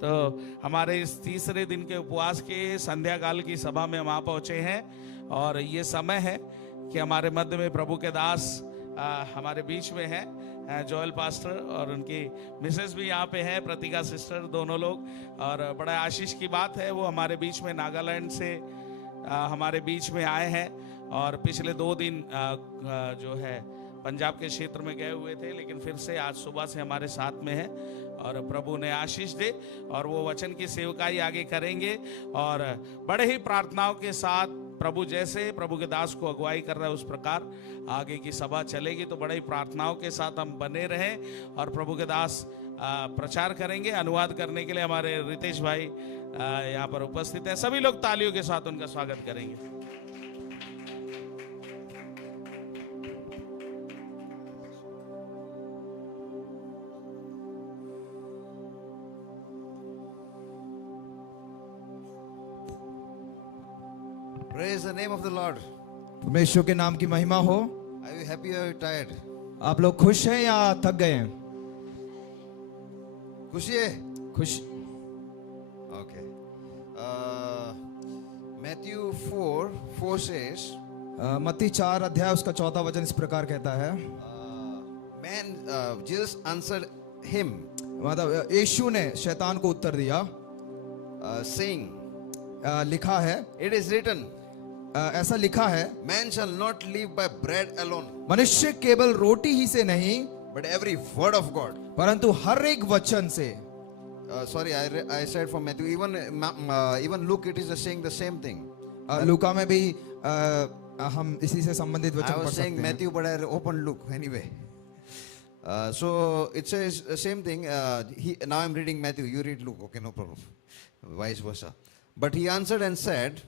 तो हमारे इस तीसरे दिन के उपवास के संध्या काल की सभा में हम आ पहुंचे हैं और ये समय है कि हमारे मध्य में प्रभु के दास हमारे बीच में हैं, जोएल पास्टर और उनकी मिसेस भी यहाँ पे है, प्रतिका सिस्टर, दोनों लोग। और बड़ा आशीष की बात है, वो हमारे बीच में नागालैंड से हमारे बीच में आए हैं और पिछले 2 दिन जो है पंजाब के क्षेत्र में गए हुए थे, लेकिन फिर से आज सुबह से हमारे साथ में है और प्रभु ने आशीष दे और वो वचन की सेवकाई आगे करेंगे। और बड़े ही प्रार्थनाओं के साथ प्रभु जैसे प्रभु के दास को अगुवाई कर रहा है उस प्रकार आगे की सभा चलेगी। तो बड़े ही प्रार्थनाओं के साथ हम बने रहें और प्रभु के दास प्रचार करेंगे। अनुवाद करने के लिए हमारे रितेश भाई यहाँ पर उपस्थित हैं। सभी लोग तालियों के साथ उनका स्वागत करेंगे। Praise the name of the Lord. परमेश्वर के नाम की महिमा हो। Are you happy or are you tired? आप लोग खुश हैं या थक गए हैं? खुशी है? खुश। Okay. Matthew 4 says, मत्ती 4 अध्याय उसका 4वां वचन इस प्रकार कहता है, Jesus answered him, मतलब यीशु ने शैतान को उत्तर दिया, saying, लिखा है, it is written, ऐसा लिखा है, man shall not live by bread alone, मनुष्य केवल रोटी ही से नहीं but every word of God. परंतु हर एक वचन से। Sorry, I said from Matthew. Even Luke, it is saying the same thing. लूका में भी हम इसी से संबंधित वचन I पढ़ was सकते saying हैं। Matthew, but I opened Luke anyway. So it says the same thing. Now I'm reading Matthew. You read Luke. Okay, no problem. Vice versa. But he answered and said,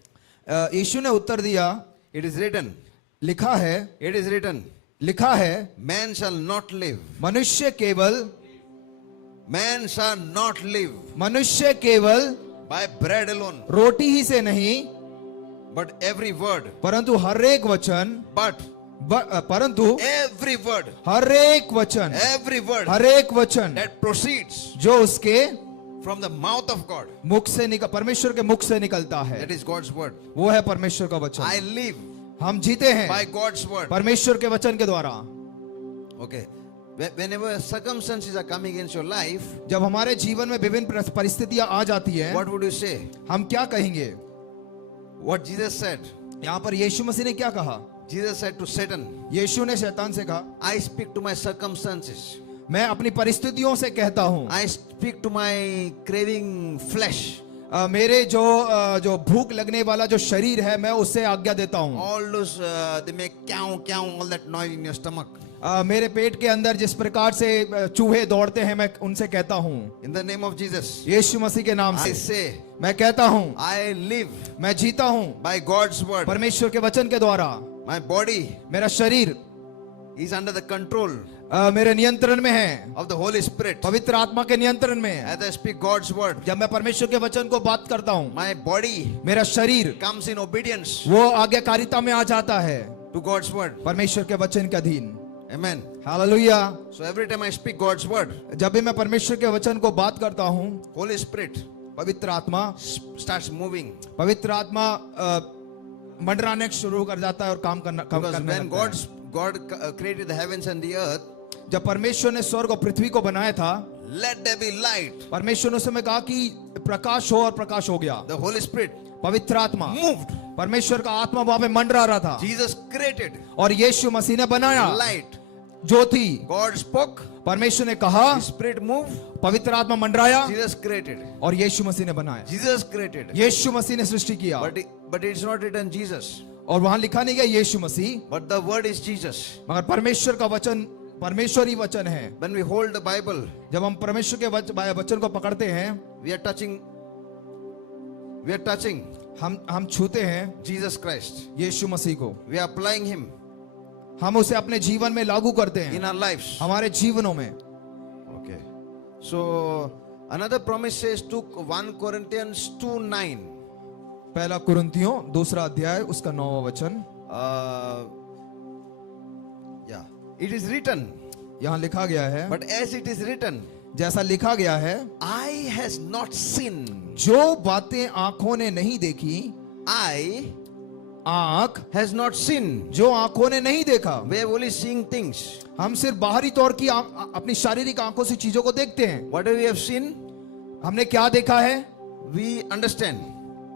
यीशु ने उत्तर दिया, it is written. लिखा है, It is written. लिखा है, Man shall not live. मनुष्य केवल मनुष्य केवल by bread alone, रोटी ही से नहीं but every word. परंतु हर एक वचन परंतु Every word. हर एक वचन Every word हर एक वचन that proceeds जो उसके from the mouth of God. मुख से परमेश्वर के मुख से निकलता है, That is God's word. वो है परमेश्वर का वचन। I live हम जीते हैं by God's word. परमेश्वर के वचन के द्वारा। Okay. Whenever circumstances are coming against your life, जब हमारे जीवन में विभिन्न परिस्थितियां आ जाती हैं, what would you say? हम क्या कहेंगे? What Jesus said. यहाँ पर यीशु मसीह ने क्या कहा? Jesus said to Satan, यीशु ने शैतान से कहा, I speak to my circumstances. मैं अपनी परिस्थितियों से कहता हूँ, I speak to my craving flesh. मेरे जो भूख लगने वाला जो शरीर है, मैं उससे आज्ञा देता हूँ। All those they make kyaw, all that noise in your stomach. मेरे पेट के अंदर जिस प्रकार से चूहे दौड़ते हैं, मैं उनसे कहता हूँ, In the name of Jesus, यीशु मसीह के नाम I से say, मैं कहता हूँ, I live मैं जीता हूँ by God's word. परमेश्वर के वचन के द्वारा। My body मेरा शरीर is under the control मेरे नियंत्रण में है, of the Holy Spirit. पवित्र आत्मा के नियंत्रण में है। As I speak God's word, जब मैं परमेश्वर के वचन को बात करता हूँ, my body मेरा शरीर comes in obedience वो आज्ञाकारिता में आ जाता है to God's word. परमेश्वर के वचन के अधीन। Amen. Hallelujah. So every time I speak God's word, जब भी मैं परमेश्वर के वचन को बात करता हूँ, Holy Spirit पवित्र आत्मा starts moving. पवित्र आत्मा मंडराने शुरू कर जाता है और काम करने Because लगता when है। God created the heavens and the earth, जब परमेश्वर ने स्वर्ग और पृथ्वी को बनाया था, let there be light. परमेश्वर ने उस समय कहा कि प्रकाश हो और प्रकाश हो गया। The Holy Spirit पवित्र आत्मा moved. परमेश्वर का आत्मा वहां पे मंडरा रहा था Jesus created और यीशु मसीह ने बनाया light. ज्योति। God spoke, परमेश्वर ने कहा, His Spirit moved, पवित्र आत्मा मंडराया Jesus created. और यीशु मसीह ने बनाया। Jesus created. यीशु मसीह ने सृष्टि किया But it's not written Jesus. और वहां लिखा नहीं गया यीशु मसीह, But the word is Jesus. मगर परमेश्वर का वचन परमेश्वर ही वचन है। When we hold the Bible, जब हम परमेश्वर के वचन को पकड़ते हैं, we are touching हम छूते हैं Jesus Christ. यीशु मसीह को, We are applying Him हम उसे अपने जीवन में लागू करते हैं, in our lives. हमारे जीवनों में। Okay. So another promise says to 1 Corinthians 2:9. पहला कुरिन्थियों 2 अध्याय उसका 9वां वचन। Yeah. It is written. यहाँ लिखा गया है, But as it is written, जैसा लिखा गया है, eye has not seen, जो बातें आंखों ने नहीं देखी, eye आंख has not seen. जो आंखों ने नहीं देखा। We are only seeing things. हम सिर्फ बाहरी तौर की अपनी शारीरिक आंखों से चीजों को देखते हैं। Whatever we have seen, हमने क्या देखा है? we understand.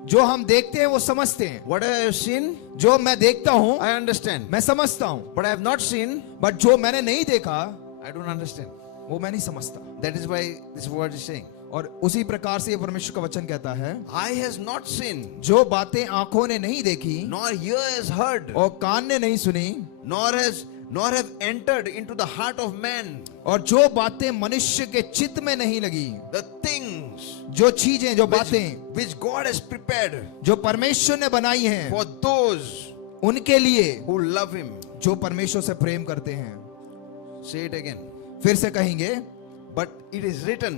जो हम देखते हैं वो समझते हैं। Whatever I have seen, जो मैं देखता हूं I understand. मैं समझता हूं, But I have not seen, but जो मैंने नहीं देखा I don't understand. वो मैं नहीं समझता। That is why this word is saying, और उसी प्रकार से ये परमेश्वर का वचन कहता है, eye has not seen, जो बातें आंखों ने नहीं देखी nor ear has heard, और कान ने नहीं सुनी, nor have entered into the heart of man, और जो बातें मनुष्य के चित्त में नहीं लगी, the things जो चीजें, जो बातें which God has prepared जो परमेश्वर ने बनाई हैं for those उनके लिए who love Him. जो परमेश्वर से प्रेम करते हैं। Say it again. फिर से कहेंगे, But it is written,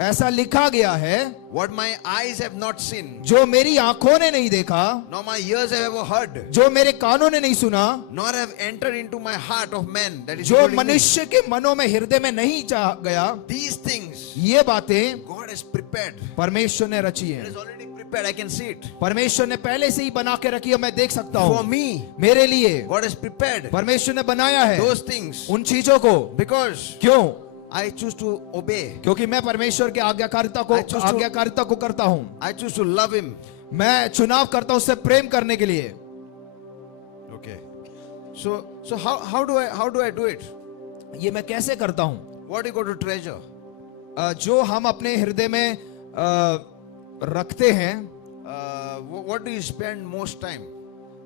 ऐसा लिखा गया है, what my eyes have not seen, जो मेरी आंखों ने नहीं देखा, nor my ears have ever heard, जो मेरे कानों ने नहीं सुना, nor have entered into my heart of man. That is जो including me. मनुष्य के मनों में, हृदय में नहीं चाह गया, These things ये बातें God has prepared. परमेश्वर ने रची It हैं। is already prepared. I can see it. परमेश्वर ने पहले से ही बना के रखी है, मैं देख सकता For हूँ। me, मेरे लिए God has prepared परमेश्वर ने बनाया है those things उन चीजों को। because क्यों? I choose to obey. क्योंकि मैं परमेश्वर के आज्ञाकारिता को करता हूँ। I choose to love Him. मैं चुनाव करता हूँ उससे प्रेम करने के लिए। Okay. So how do I do it? ये मैं कैसे करता हूँ? What do you go to treasure? जो हम अपने हृदय में रखते हैं, What do you spend most time?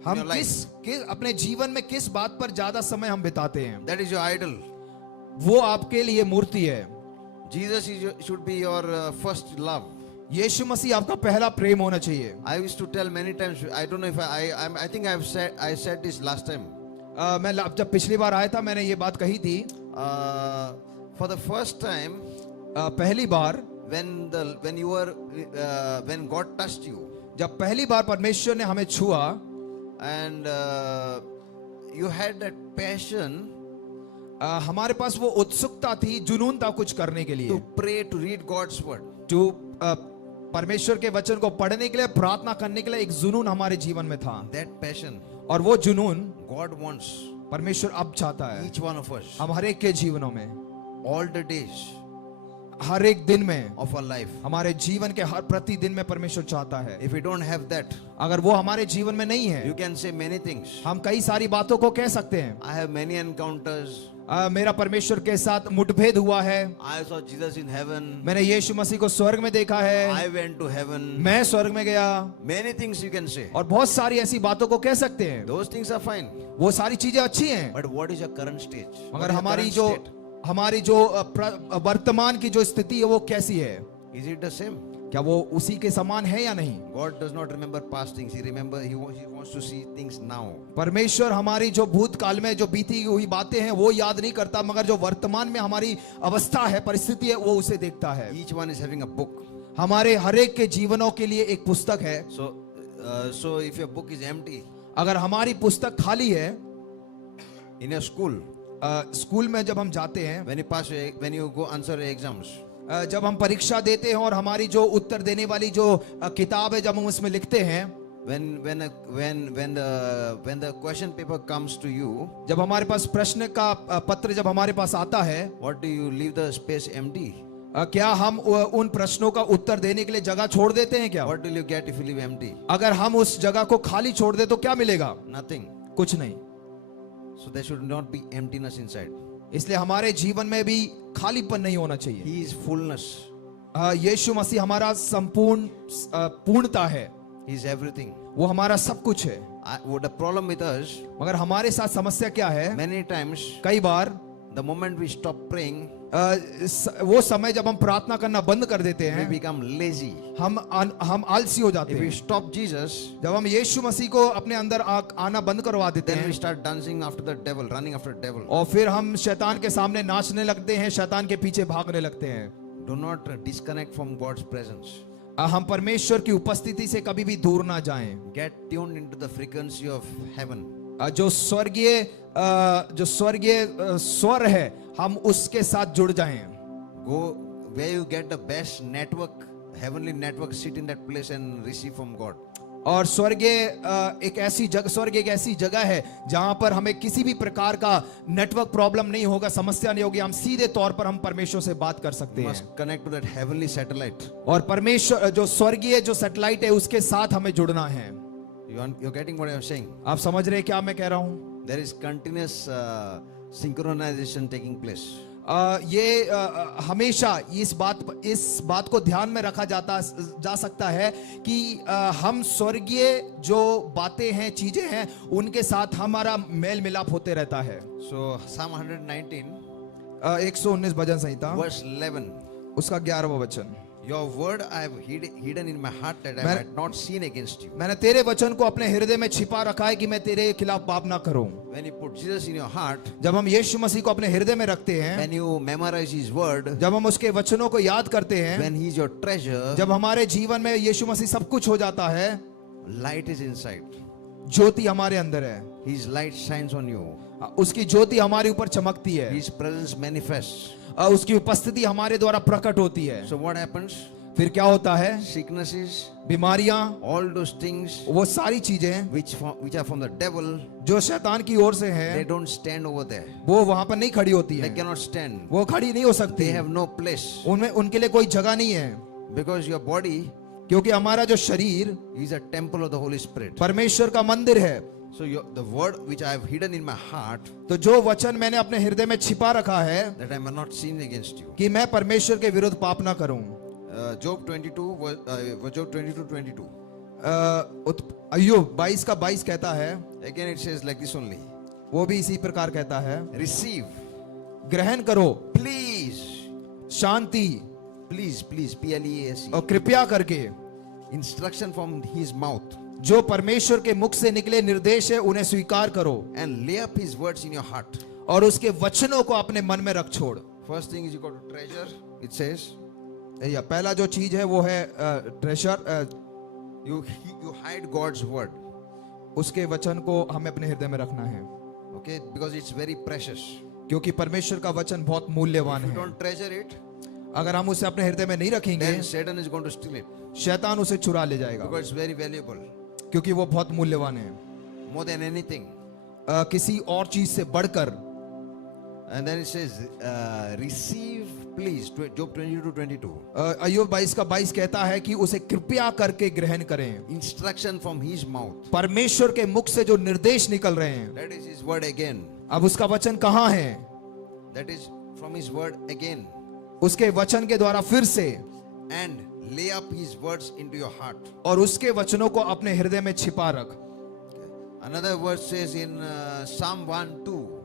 हम your life? किस अपने जीवन में किस बात पर ज्यादा समय हम बिताते हैं, That is your idol. वो आपके लिए मूर्ति है। Jesus should be your first love. यीशु मसीह आपका पहला प्रेम होना चाहिए। I used to tell many times. I don't know if I think I said this last time. मैं जब पिछली बार आया था मैंने ये बात कही थी। For the first time, पहली बार when God touched you, जब पहली बार परमेश्वर ने हमें छुआ and you had that passion हमारे पास वो उत्सुकता थी, जुनून था कुछ करने के लिए, to pray, to read God's word. जो परमेश्वर के वचन को पढ़ने के लिए, प्रार्थना करने के लिए एक जुनून हमारे जीवन में था। That passion, और वो जुनून God wants परमेश्वर अब चाहता है each one of us, हम हर एक के जीवनों में, all the days हर एक दिन में, of our life. हमारे जीवन के हर प्रतिदिन में परमेश्वर चाहता है। If we don't have that, अगर वो हमारे जीवन में नहीं है, you can say many things. हम कई सारी बातों को कह सकते हैं। I have many encounters. मेरा परमेश्वर के साथ मुठभेद हुआ है, I saw Jesus in heaven. मैंने यीशु मसीह को स्वर्ग में देखा है, I went to heaven. मैं स्वर्ग में गया, Many things you can say. और बहुत सारी ऐसी बातों को कह सकते हैं। Those things are fine. वो सारी चीजें अच्छी हैं, But what is your current stage? What मगर is your हमारी current state? जो वर्तमान की जो स्थिति है वो कैसी है? Is it the same? क्या वो उसी के समान है या नहीं? God does not remember past things. He wants to see things now. परमेश्वर हमारी जो भूतकाल में जो बीती हुई बातें हैं वो याद नहीं करता, मगर जो वर्तमान में हमारी अवस्था है, परिस्थिति है, वो उसे देखता है। Each one is having a book. हमारे हरेक के जीवनों के लिए एक पुस्तक है। So if your book is empty, अगर हमारी पुस्तक खाली है, in your school, स्कूल में जब हम जाते हैं, when you go answer your exams, जब हम परीक्षा देते हैं और हमारी जो उत्तर देने वाली जो किताब है जब हम उसमें लिखते हैं, when the question paper comes to you, जब हमारे पास प्रश्न का पत्र जब हमारे पास आता है, what do you leave the space empty? क्या हम उन प्रश्नों का उत्तर देने के लिए जगह छोड़ देते हैं क्या? What will you get if you leave empty? अगर हम उस जगह को खाली छोड़ दे तो क्या मिलेगा? Nothing. कुछ नहीं। So there should not be emptiness inside. इसलिए हमारे जीवन में भी खालीपन नहीं होना चाहिए। He is fullness. यीशु मसीह हमारा संपूर्ण पूर्णता है, He is everything. वो हमारा सब कुछ है। What the problem with us, मगर हमारे साथ समस्या क्या है? many times, कई बार the moment we stop praying, वो समय जब हम प्रार्थना करना बंद कर देते we हैं, become lazy. हम आलसी हो जाते If we हैं। stop Jesus, जब हम यीशु मसीह को अपने अंदर आना बंद करवा देते then we हैं start dancing after the devil, running after the devil. और फिर हम शैतान के सामने नाचने लगते हैं, शैतान के पीछे भागने लगते हैं। Do not disconnect from God's presence. हम परमेश्वर की उपस्थिति से कभी भी दूर ना जाएं। Get tuned into the frequency of heaven. जो स्वर्गीय स्वर है, हम उसके साथ जुड़ जाएं। Go where you get the best network, heavenly network, sit in that place and receive from God. और स्वर्ग एक ऐसी जगह है जहां पर हमें किसी भी प्रकार का नेटवर्क प्रॉब्लम नहीं होगा, समस्या नहीं होगी। हम सीधे तौर पर हम परमेश्वर से बात कर सकते You हैं। must connect to that heavenly satellite. और परमेश्वर जो स्वर्गीय जो सैटेलाइट है उसके साथ हमें जुड़ना है। You're getting what I'm saying? आप समझ रहे हैं क्या मैं कह रहा हूं? There is continuous synchronization taking place. ये हमेशा इस बात को ध्यान में रखा जा सकता है कि हम स्वर्गीय जो बातें हैं, चीजें हैं, उनके साथ हमारा मेल मिलाप होते रहता है। So Psalm 119, 119 भजन संहिता verse 11. उसका 11वां वचन, Your word I have hidden in my heart that I might not sin against you. मैंने तेरे वचन को अपने हृदय में छिपा रखा है कि मैं तेरे खिलाफ पाप ना करूं। When you put Jesus in your heart, जब हम यीशु मसीह को अपने हृदय में रखते हैं, when you memorize His word, जब हम उसके वचनों को याद करते हैं, when He is your treasure, जब हमारे जीवन में यीशु मसीह सब कुछ हो जाता है, light is inside. ज्योति हमारे अंदर है, His light shines on you. उसकी ज्योति हमारे ऊपर चमकती है, His presence manifests. उसकी उपस्थिति हमारे द्वारा प्रकट होती है। So what happens? फिर क्या होता है? Sicknesses, बीमारियां, all those things वो सारी चीजें which are from the devil, जो शैतान की ओर से they हैं, don't stand over there. वो वहां पर नहीं खड़ी होती They हैं, cannot stand. वो खड़ी नहीं हो सकती, They have no place. उनमें उनके लिए कोई जगह नहीं है, Because your body क्योंकि हमारा जो शरीर is a temple of the Holy Spirit. परमेश्वर का मंदिर है। So the word which I have hidden in my heart, तो जो वचन मैंने अपने हृदय में छिपा रखा है that I may not sin against you. कि मैं परमेश्वर के विरुद्ध पाप ना करूं। Job 22, Job 22:22. अय्यूब 22 का 22 कहता है, Again it says like this only. वो भी इसी प्रकार कहता है, Receive, ग्रहण करो please, शांति please, P-L-E-A-S-E. और कृपया करके, Instruction from His mouth. जो परमेश्वर के मुख से निकले निर्देश है उन्हें स्वीकार करो And lay up His words in your heart. और उसके वचनों को अपने मन में रख छोड़। First thing is you got to treasure. It says या पहला जो चीज है वो है treasure, you hide God's word. उसके वचन को हमें अपने हृदय में रखना है, Okay, because it's very precious. क्योंकि परमेश्वर का वचन बहुत मूल्यवान If you है। don't treasure it, अगर हम उसे अपने हृदय में नहीं रखेंगे, then Satan is going to steal it. शैतान उसे चुरा ले जाएगा, Because it's very valuable. क्योंकि वो बहुत मूल्यवान है, More than anything. किसी और चीज से बढ़कर। And then it says, receive please. Job 22:22. अय्यूब 22 का 22 कहता है कि उसे कृपया करके ग्रहण करें। Instruction from His mouth. परमेश्वर के मुख से जो निर्देश निकल रहे हैं, That is His word again. अब उसका वचन कहाँ है? That is from His word again. उसके वचन के द्वारा फिर से, And lay up His words into your heart. और उसके वचनों को अपने हृदय में छिपा रख। Another verse says in Psalm 1:2.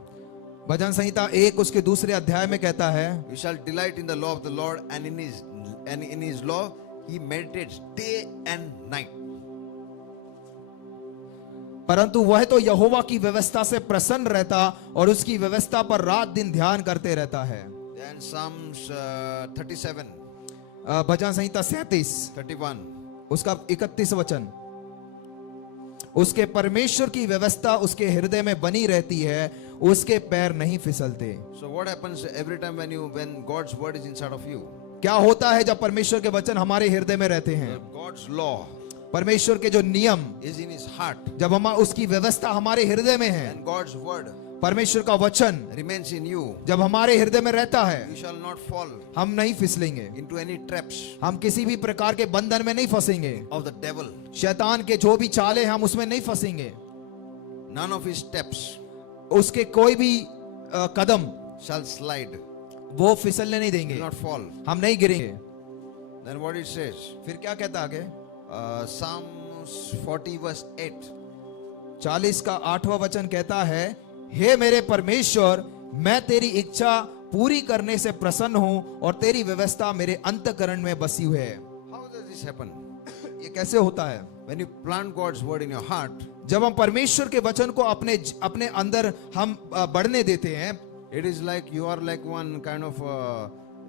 भजन संहिता 1 उसके दूसरे अध्याय में कहता है, You shall delight in the law of the Lord, and in His law He meditates day and night. परंतु वह तो यहोवा की व्यवस्था से प्रसन्न रहता और उसकी व्यवस्था पर रात दिन ध्यान करते रहता है। Then Psalms 37, भजन संहिता 37 31. उसका 31 वचन, उसके परमेश्वर की व्यवस्था उसके हृदय में बनी रहती है, उसके पैर नहीं फिसलते। So what happens every time when God's word is inside of you? क्या होता है जब परमेश्वर के वचन हमारे हृदय में रहते हैं? God's law परमेश्वर के जो नियम, is in His heart, जब हम उसकी व्यवस्था हमारे हृदय में है, and God's word परमेश्वर का वचन remains in you, जब हमारे हृदय में रहता है, you shall not fall हम नहीं फिसलेंगे, into any traps हम किसी भी प्रकार के बंधन में नहीं फंसेंगे, of the devil. शैतान के जो भी चाले हैं हम उसमें नहीं फंसेंगे, None of his steps उसके कोई भी कदम shall slide, वो फिसलने नहीं will देंगे, not fall. हम नहीं गिरेंगे। Then what it says, फिर क्या कहता आगे? Psalms 40 verse 8. 40 का 8वां वचन कहता है, हे मेरे परमेश्वर, मैं तेरी इच्छा पूरी करने से प्रसन्न हूं और तेरी व्यवस्था मेरे अंतःकरण में बसी हुई है। How does this happen? ये कैसे होता है? When you plant God's word in your heart, जब हम परमेश्वर के वचन को अपने अंदर हम बढ़ने देते हैं, it is like you are like one kind of,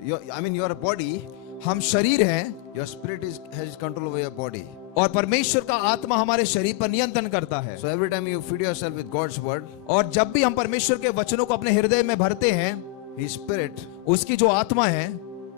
you are a body, हम शरीर हैं your spirit has control over your body. और परमेश्वर का आत्मा हमारे शरीर पर नियंत्रण करता है। So every time you feed yourself with God's word, और जब भी हम परमेश्वर के वचनों को अपने हृदय में भरते हैं, His spirit उसकी जो आत्मा है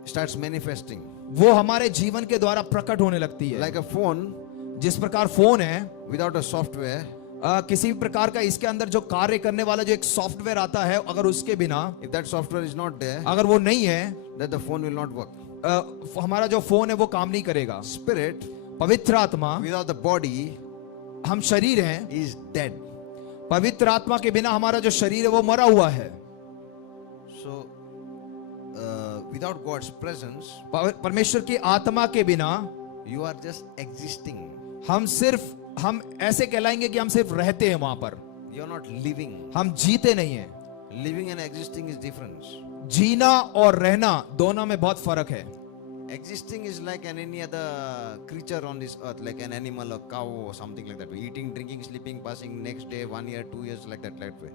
starts manifesting. वो हमारे जीवन के द्वारा प्रकट होने लगती है। Like a phone जिस प्रकार फोन है, without a software, किसी भी प्रकार का इसके अंदर जो कार्य करने वाला जो एक सॉफ्टवेयर आता है, अगर उसके बिना, if that software is not there, अगर वो नहीं है, then the phone will not work. हमारा जो फोन है वो काम नहीं करेगा। Spirit पवित्र आत्मा, without the body हम शरीर हैं, is dead. पवित्र आत्मा के बिना हमारा जो शरीर है वो मरा हुआ है। So, without God's presence, परमेश्वर की आत्मा के बिना you are just existing. हम ऐसे कहलाएंगे कि हम सिर्फ रहते हैं वहां पर, You are not living. हम जीते नहीं हैं। Living and existing is different. जीना और रहना दोनों में बहुत फर्क है। Existing is like any other creature on this earth, like an animal, a cow, or something like that. Eating, drinking, sleeping, passing next day, 1 year, 2 years, like that way.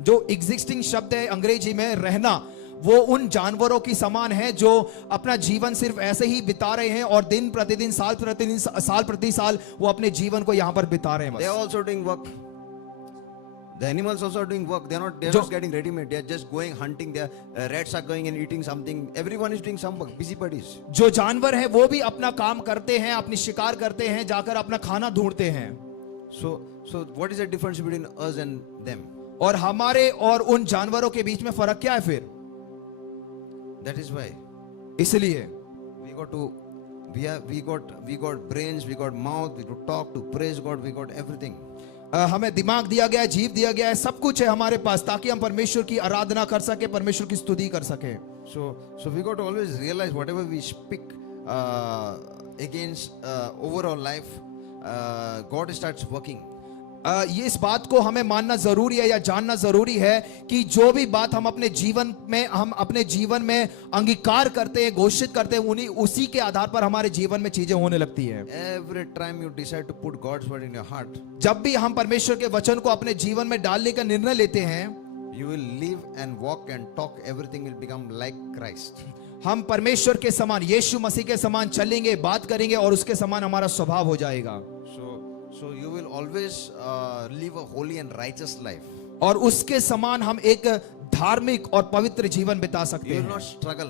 जो existing शब्द है अंग्रेजी में रहना, वो उन जानवरों की समान है जो अपना जीवन सिर्फ ऐसे ही बिता रहे हैं और दिन प्रतिदिन, साल प्रति साल वो अपने जीवन को यहाँ पर बिता रहे हैं। They are बस also doing work. The animals also are doing work. They are not जो- getting ready made. They are just going hunting. Their rats are going and eating something. Everyone is doing some work. Busybodies. जो जानवर है वो भी अपना काम करते हैं, अपनी शिकार करते हैं, जाकर अपना खाना ढूंढते हैं। So what is the difference between us and them? और हमारे और उन जानवरों के बीच में फर्क क्या है फिर? That is why इसलिए we got brains, we got mouth, we could talk to praise God, we got everything. हमें दिमाग दिया गया है, जीव दिया गया है, सब कुछ है हमारे पास ताकि हम परमेश्वर की आराधना कर सके, परमेश्वर की स्तुति कर सके। So we got to always realize whatever we speak against over our life, God starts working. ये इस बात को हमें मानना जरूरी है या जानना जरूरी है कि जो भी बात हम अपने जीवन में अंगीकार करते हैं, घोषित करते हैं, उसी के आधार पर हमारे जीवन में चीजें होने लगती है। Every time you decide to put God's word in your heart, जब भी हम परमेश्वर के वचन को अपने जीवन में डालने का निर्णय लेते हैं, you will live and walk and talk, everything will become like Christ. हम परमेश्वर के समान, यीशु मसीह के समान चलेंगे, बात करेंगे और उसके समान हमारा स्वभाव हो जाएगा। So you will always live a holy and righteous life. और उसके समान हम एक धार्मिक और पवित्र जीवन बिता सकते You will हैं। not struggle.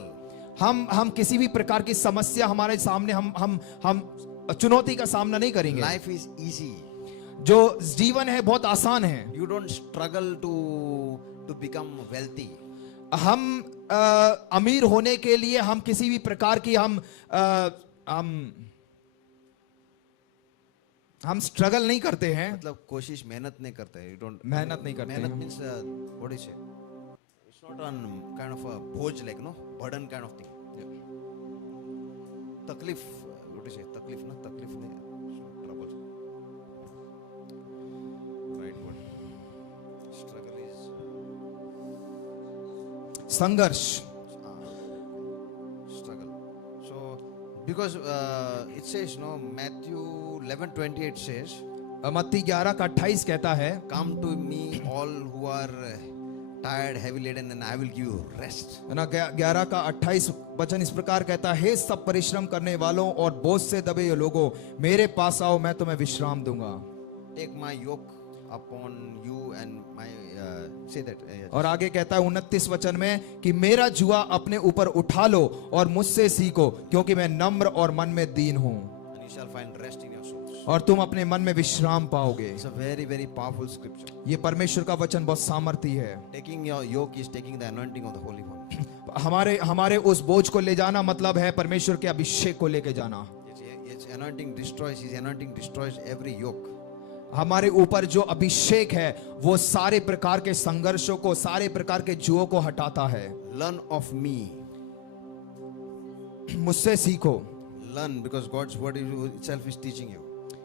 हम किसी भी प्रकार की समस्या हमारे सामने हम चुनौती का सामना नहीं करेंगे। Life is easy. जो जीवन है बहुत आसान है। You don't struggle to become wealthy. हम अमीर होने के लिए हम किसी भी प्रकार की हम स्ट्रगल नहीं करते हैं, मतलब कोशिश मेहनत नहीं करते हैं. You don't मेहनत नहीं करते मेहनत हैं। means what do you say? It's not on kind of a बोझ, like no burden kind of thing. तकलीफ, what do you say? तकलीफ ना, तकलीफ नहीं, trouble. Right word. Struggle is संघर्ष। struggle. So because it says no, Matthew 11:28 says, मत्ती 11:28 कहता है, come to me all who are tired, heavy laden, and I will give you rest. है ना। 11:28 वचन इस प्रकार कहता है, हे सब परिश्रम करने वालों और बोझ से दबे हुए लोगों, मेरे पास आओ, मैं तुम्हें विश्राम दूंगा। Take my yoke upon you and my say that. और आगे कहता है 29 वचन में कि मेरा जुआ अपने ऊपर उठा लो और मुझसे सीखो, क्योंकि मैं नम्र और मन में दीन हूं, And you shall find rest in your souls. और तुम अपने मन में विश्राम पाओगे। It's a very very powerful scripture. ये परमेश्वर का वचन बहुत सामर्थी है। Taking your yoke is taking the anointing of the Holy One. हमारे उस बोझ को ले जाना मतलब है परमेश्वर के अभिषेक को लेके जाना। It's anointing destroys. His anointing destroys every yoke. हमारे ऊपर जो अभिषेक है वो सारे प्रकार के संघर्षों को, सारे प्रकार के जुओं को हटाता है। Learn of me. मुझसे सीखो, Learn because God's word itself is teaching you.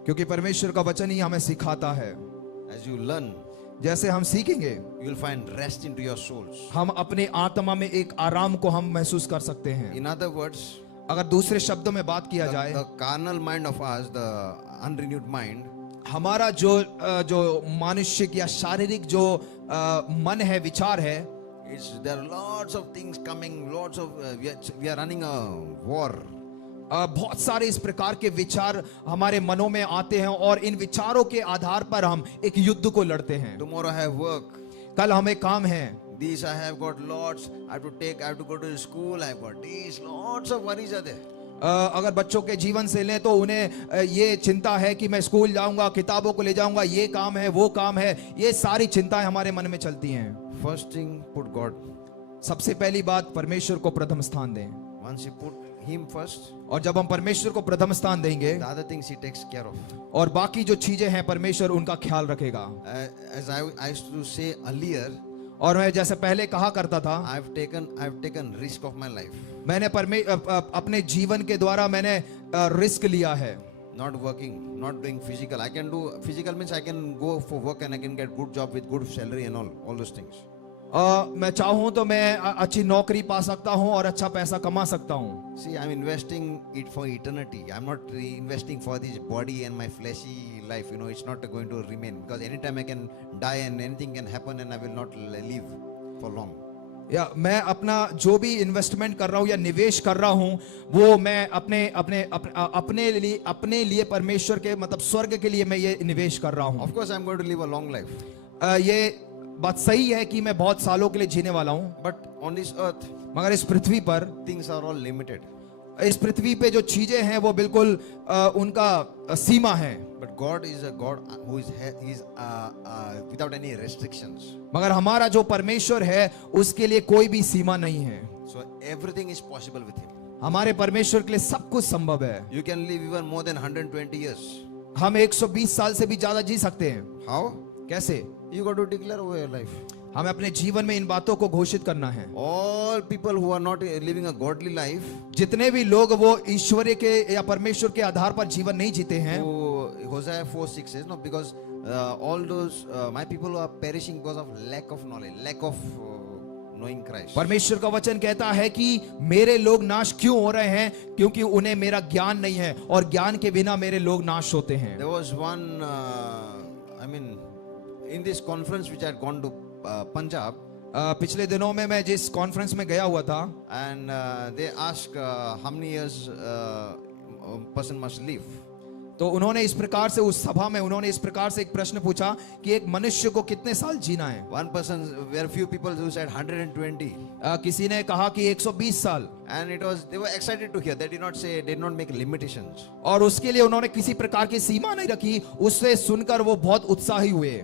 क्योंकि परमेश्वर का वचन ही हमें सिखाता है। As you learn, जैसे हम सीखेंगे, you will find rest into your souls. हम अपने आत्मा में एक आराम को हम महसूस कर सकते हैं। In other words, अगर दूसरे शब्दों में बात किया जाए, the carnal mind of us, the unrenewed mind, हमारा जो मानुषिक या शारीरिक जो मन है, विचार है, there are lots of things coming, lots of we are running a war. बहुत सारे इस प्रकार के विचार हमारे मनों में आते हैं और इन विचारों के आधार पर हम एक युद्ध को लड़ते हैं। Tomorrow I have work. कल हमें काम है, These I have got lots. I have to take. I have to go to school. I have got these. Lots of worries are there. अगर बच्चों के जीवन से लें तो उन्हें ये चिंता है कि मैं स्कूल जाऊंगा, किताबों को ले जाऊंगा, ये काम है, वो काम है, ये सारी चिंताएं हमारे मन में चलती हैं। First thing, put God. सबसे पहली बात, परमेश्वर को प्रथम स्थान दें। Once you put Him first, और जब हम परमेश्वर को प्रथम स्थान देंगे the other things He takes care of. और बाकी जो चीजें हैं परमेश्वर उनका ख्याल रखेगा। As I used to say earlier, और मैं जैसे पहले कहा करता था, I've taken risk of my life. मैंने अपने जीवन के द्वारा मैंने रिस्क लिया है। Not working, not doing physical. I can do physical means I can go for work and I can get good job with good salary and all those things. मैं चाहूं तो मैं अच्छी नौकरी पा सकता हूं और अच्छा पैसा कमा सकता हूं। See, I'm investing it for eternity. I'm not investing for this body and my fleshy life. You know, it's not going to remain because anytime I can die and anything can happen and I will not live for long. या मैं अपना जो भी investment कर रहा हूं या निवेश कर रहा हूं वो मैं अपने लिए परमेश्वर के मतलब स्वर्ग के लिए मैं ये निवेश कर रहा हूं। Of course, I'm going to live a long life. ये बात सही है कि मैं बहुत सालों के लिए जीने वाला हूं, But on this earth, मगर इस पृथ्वी पर, things are all limited. इस पृथ्वी पे जो चीजें हैं वो बिल्कुल उनका सीमा है। But God is a God who is without any restrictions. मगर हमारा जो परमेश्वर है उसके लिए कोई भी सीमा नहीं है। So everything is possible with Him. हमारे परमेश्वर के लिए सब कुछ संभव है। You can live even more than 120 years. हम 120 साल से भी ज्यादा जी सकते हैं। How? कैसे? You got to declare over your life. हमें अपने जीवन में इन बातों को घोषित करना है। All people who are not living a godly life, जितने भी लोग वो ईश्वरीय के या परमेश्वर के आधार पर जीवन नहीं जीते हैं, Hosea 4:6 says, no, because all those my people who are perishing because of lack of knowledge, lack of knowing Christ. परमेश्वर का वचन कहता है कि मेरे लोग नाश क्यों हो रहे हैं, क्योंकि उन्हें मेरा ज्ञान नहीं है और ज्ञान के बिना मेरे लोग नाश होते हैं। There was one, in this conference which I had gone to Punjab, पिछले दिनों में मैं जिस कॉन्फ्रेंस में गया हुआ था, and they asked how many years a person must live. तो उन्होंने इस प्रकार से उस सभा में उन्होंने इस प्रकार से एक प्रश्न पूछा कि एक मनुष्य को कितने साल जीना है। One person, there were few people who said 120. किसी ने कहा कि 120 साल, And they were excited to hear. They did not make limitations. और उसके लिए उन्होंने किसी प्रकार की सीमा नहीं रखी। उससे सुनकर वो बहुत उत्साही हुए।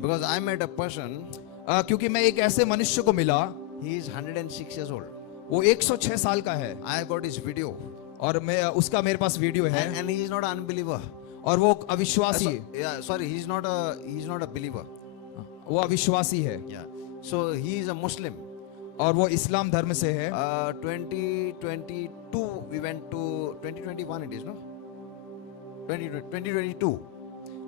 Because I met a person, क्योंकि मैं एक ऐसे मनुष्य को मिला, he is 106 years old. वो 106 साल का है I got his video. और मैं उसका मेरे पास वीडियो है। And he is not an unbeliever. और वो अविश्वासी, Sorry, he's not a believer. वो अविश्वासी है। Yeah. So he is a Muslim. और वो इस्लाम धर्म से है। 2022 we went to 2021 it is, no? 2022.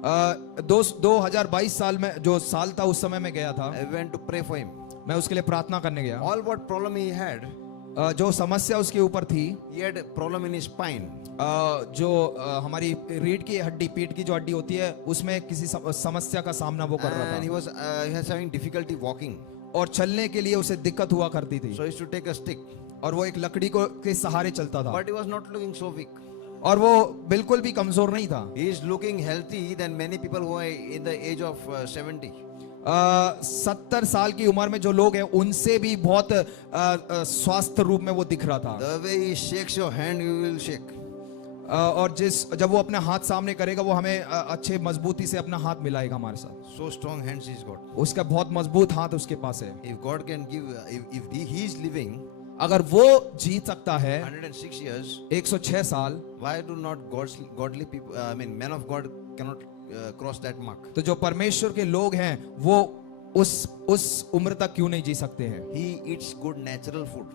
2022 साल में जो साल था उस समय में गया था। I went to pray for him. मैं उसके लिए प्रार्थना करने गया। All what problem he had, जो समस्या उसके ऊपर थी, he had a problem in his spine. जो हमारी रीढ़ की हड्डी, पीठ की जो हड्डी होती है, उसमें किसी समस्या का सामना वो कर रहा And he था was having difficulty walking. और चलने के लिए उसे दिक्कत हुआ करती थी। So he used to take a stick. और वो एक लकड़ी के सहारे चलता था। But he was not looking so weak. और वो बिल्कुल भी कमजोर नहीं था। He is looking healthy than many people who are in the age of 70. 70 साल की उम्र में जो लोग हैं उनसे भी बहुत स्वास्थ्य रूप में वो दिख रहा था। The way he shakes your hand, you will shake. और जब वो अपने हाथ सामने करेगा वो हमें अच्छे मजबूती से अपना हाथ मिलाएगा हमारे साथ। So strong hands he's got. उसका बहुत मजबूत हाथ उसके पास है। If God can give, if he is living अगर वो जीत सकता है 106 years, 106 साल, why do not godly people, men of God cannot cross that mark? तो जो परमेश्वर के लोग हैं वो उस उम्र तक क्यों नहीं जी सकते हैं? He eats good natural food.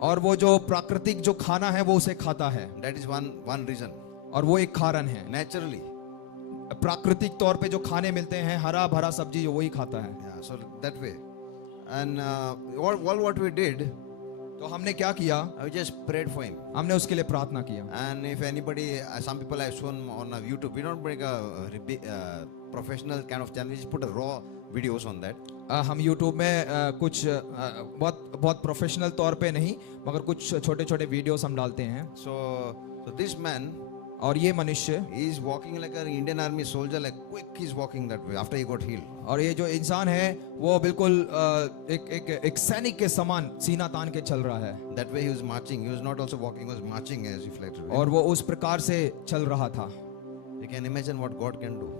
और वो जो प्राकृतिक जो खाना है वो उसे खाता है। That is one reason. और वो एक कारण है। Naturally. प्राकृतिक तौर पे जो खाने मिलते हैं, हरा भरा सब्जी, वही खाता है। Yeah, so that way. And all what we did, तो हमने क्या किया? I just prayed for him. हमने उसके लिए प्रार्थना किया। And if anybody, some people have shown on YouTube, we don't make a professional kind of channel. We just put a raw videos on that. हम YouTube में कुछ बहुत professional तौर पे नहीं, मगर कुछ छोटे छोटे वीडियोस हम डालते हैं। So this man, और ये मनुष्य, He is walking like an Indian army soldier, like quick. He's walking that way after he got healed. और ये जो इंसान है वो बिल्कुल एक सैनिक के समान सीना तान के चल रहा है। That way he was marching. He was not also walking; he was marching as if like. और वो उस प्रकार से चल रहा था। You can imagine what God can do.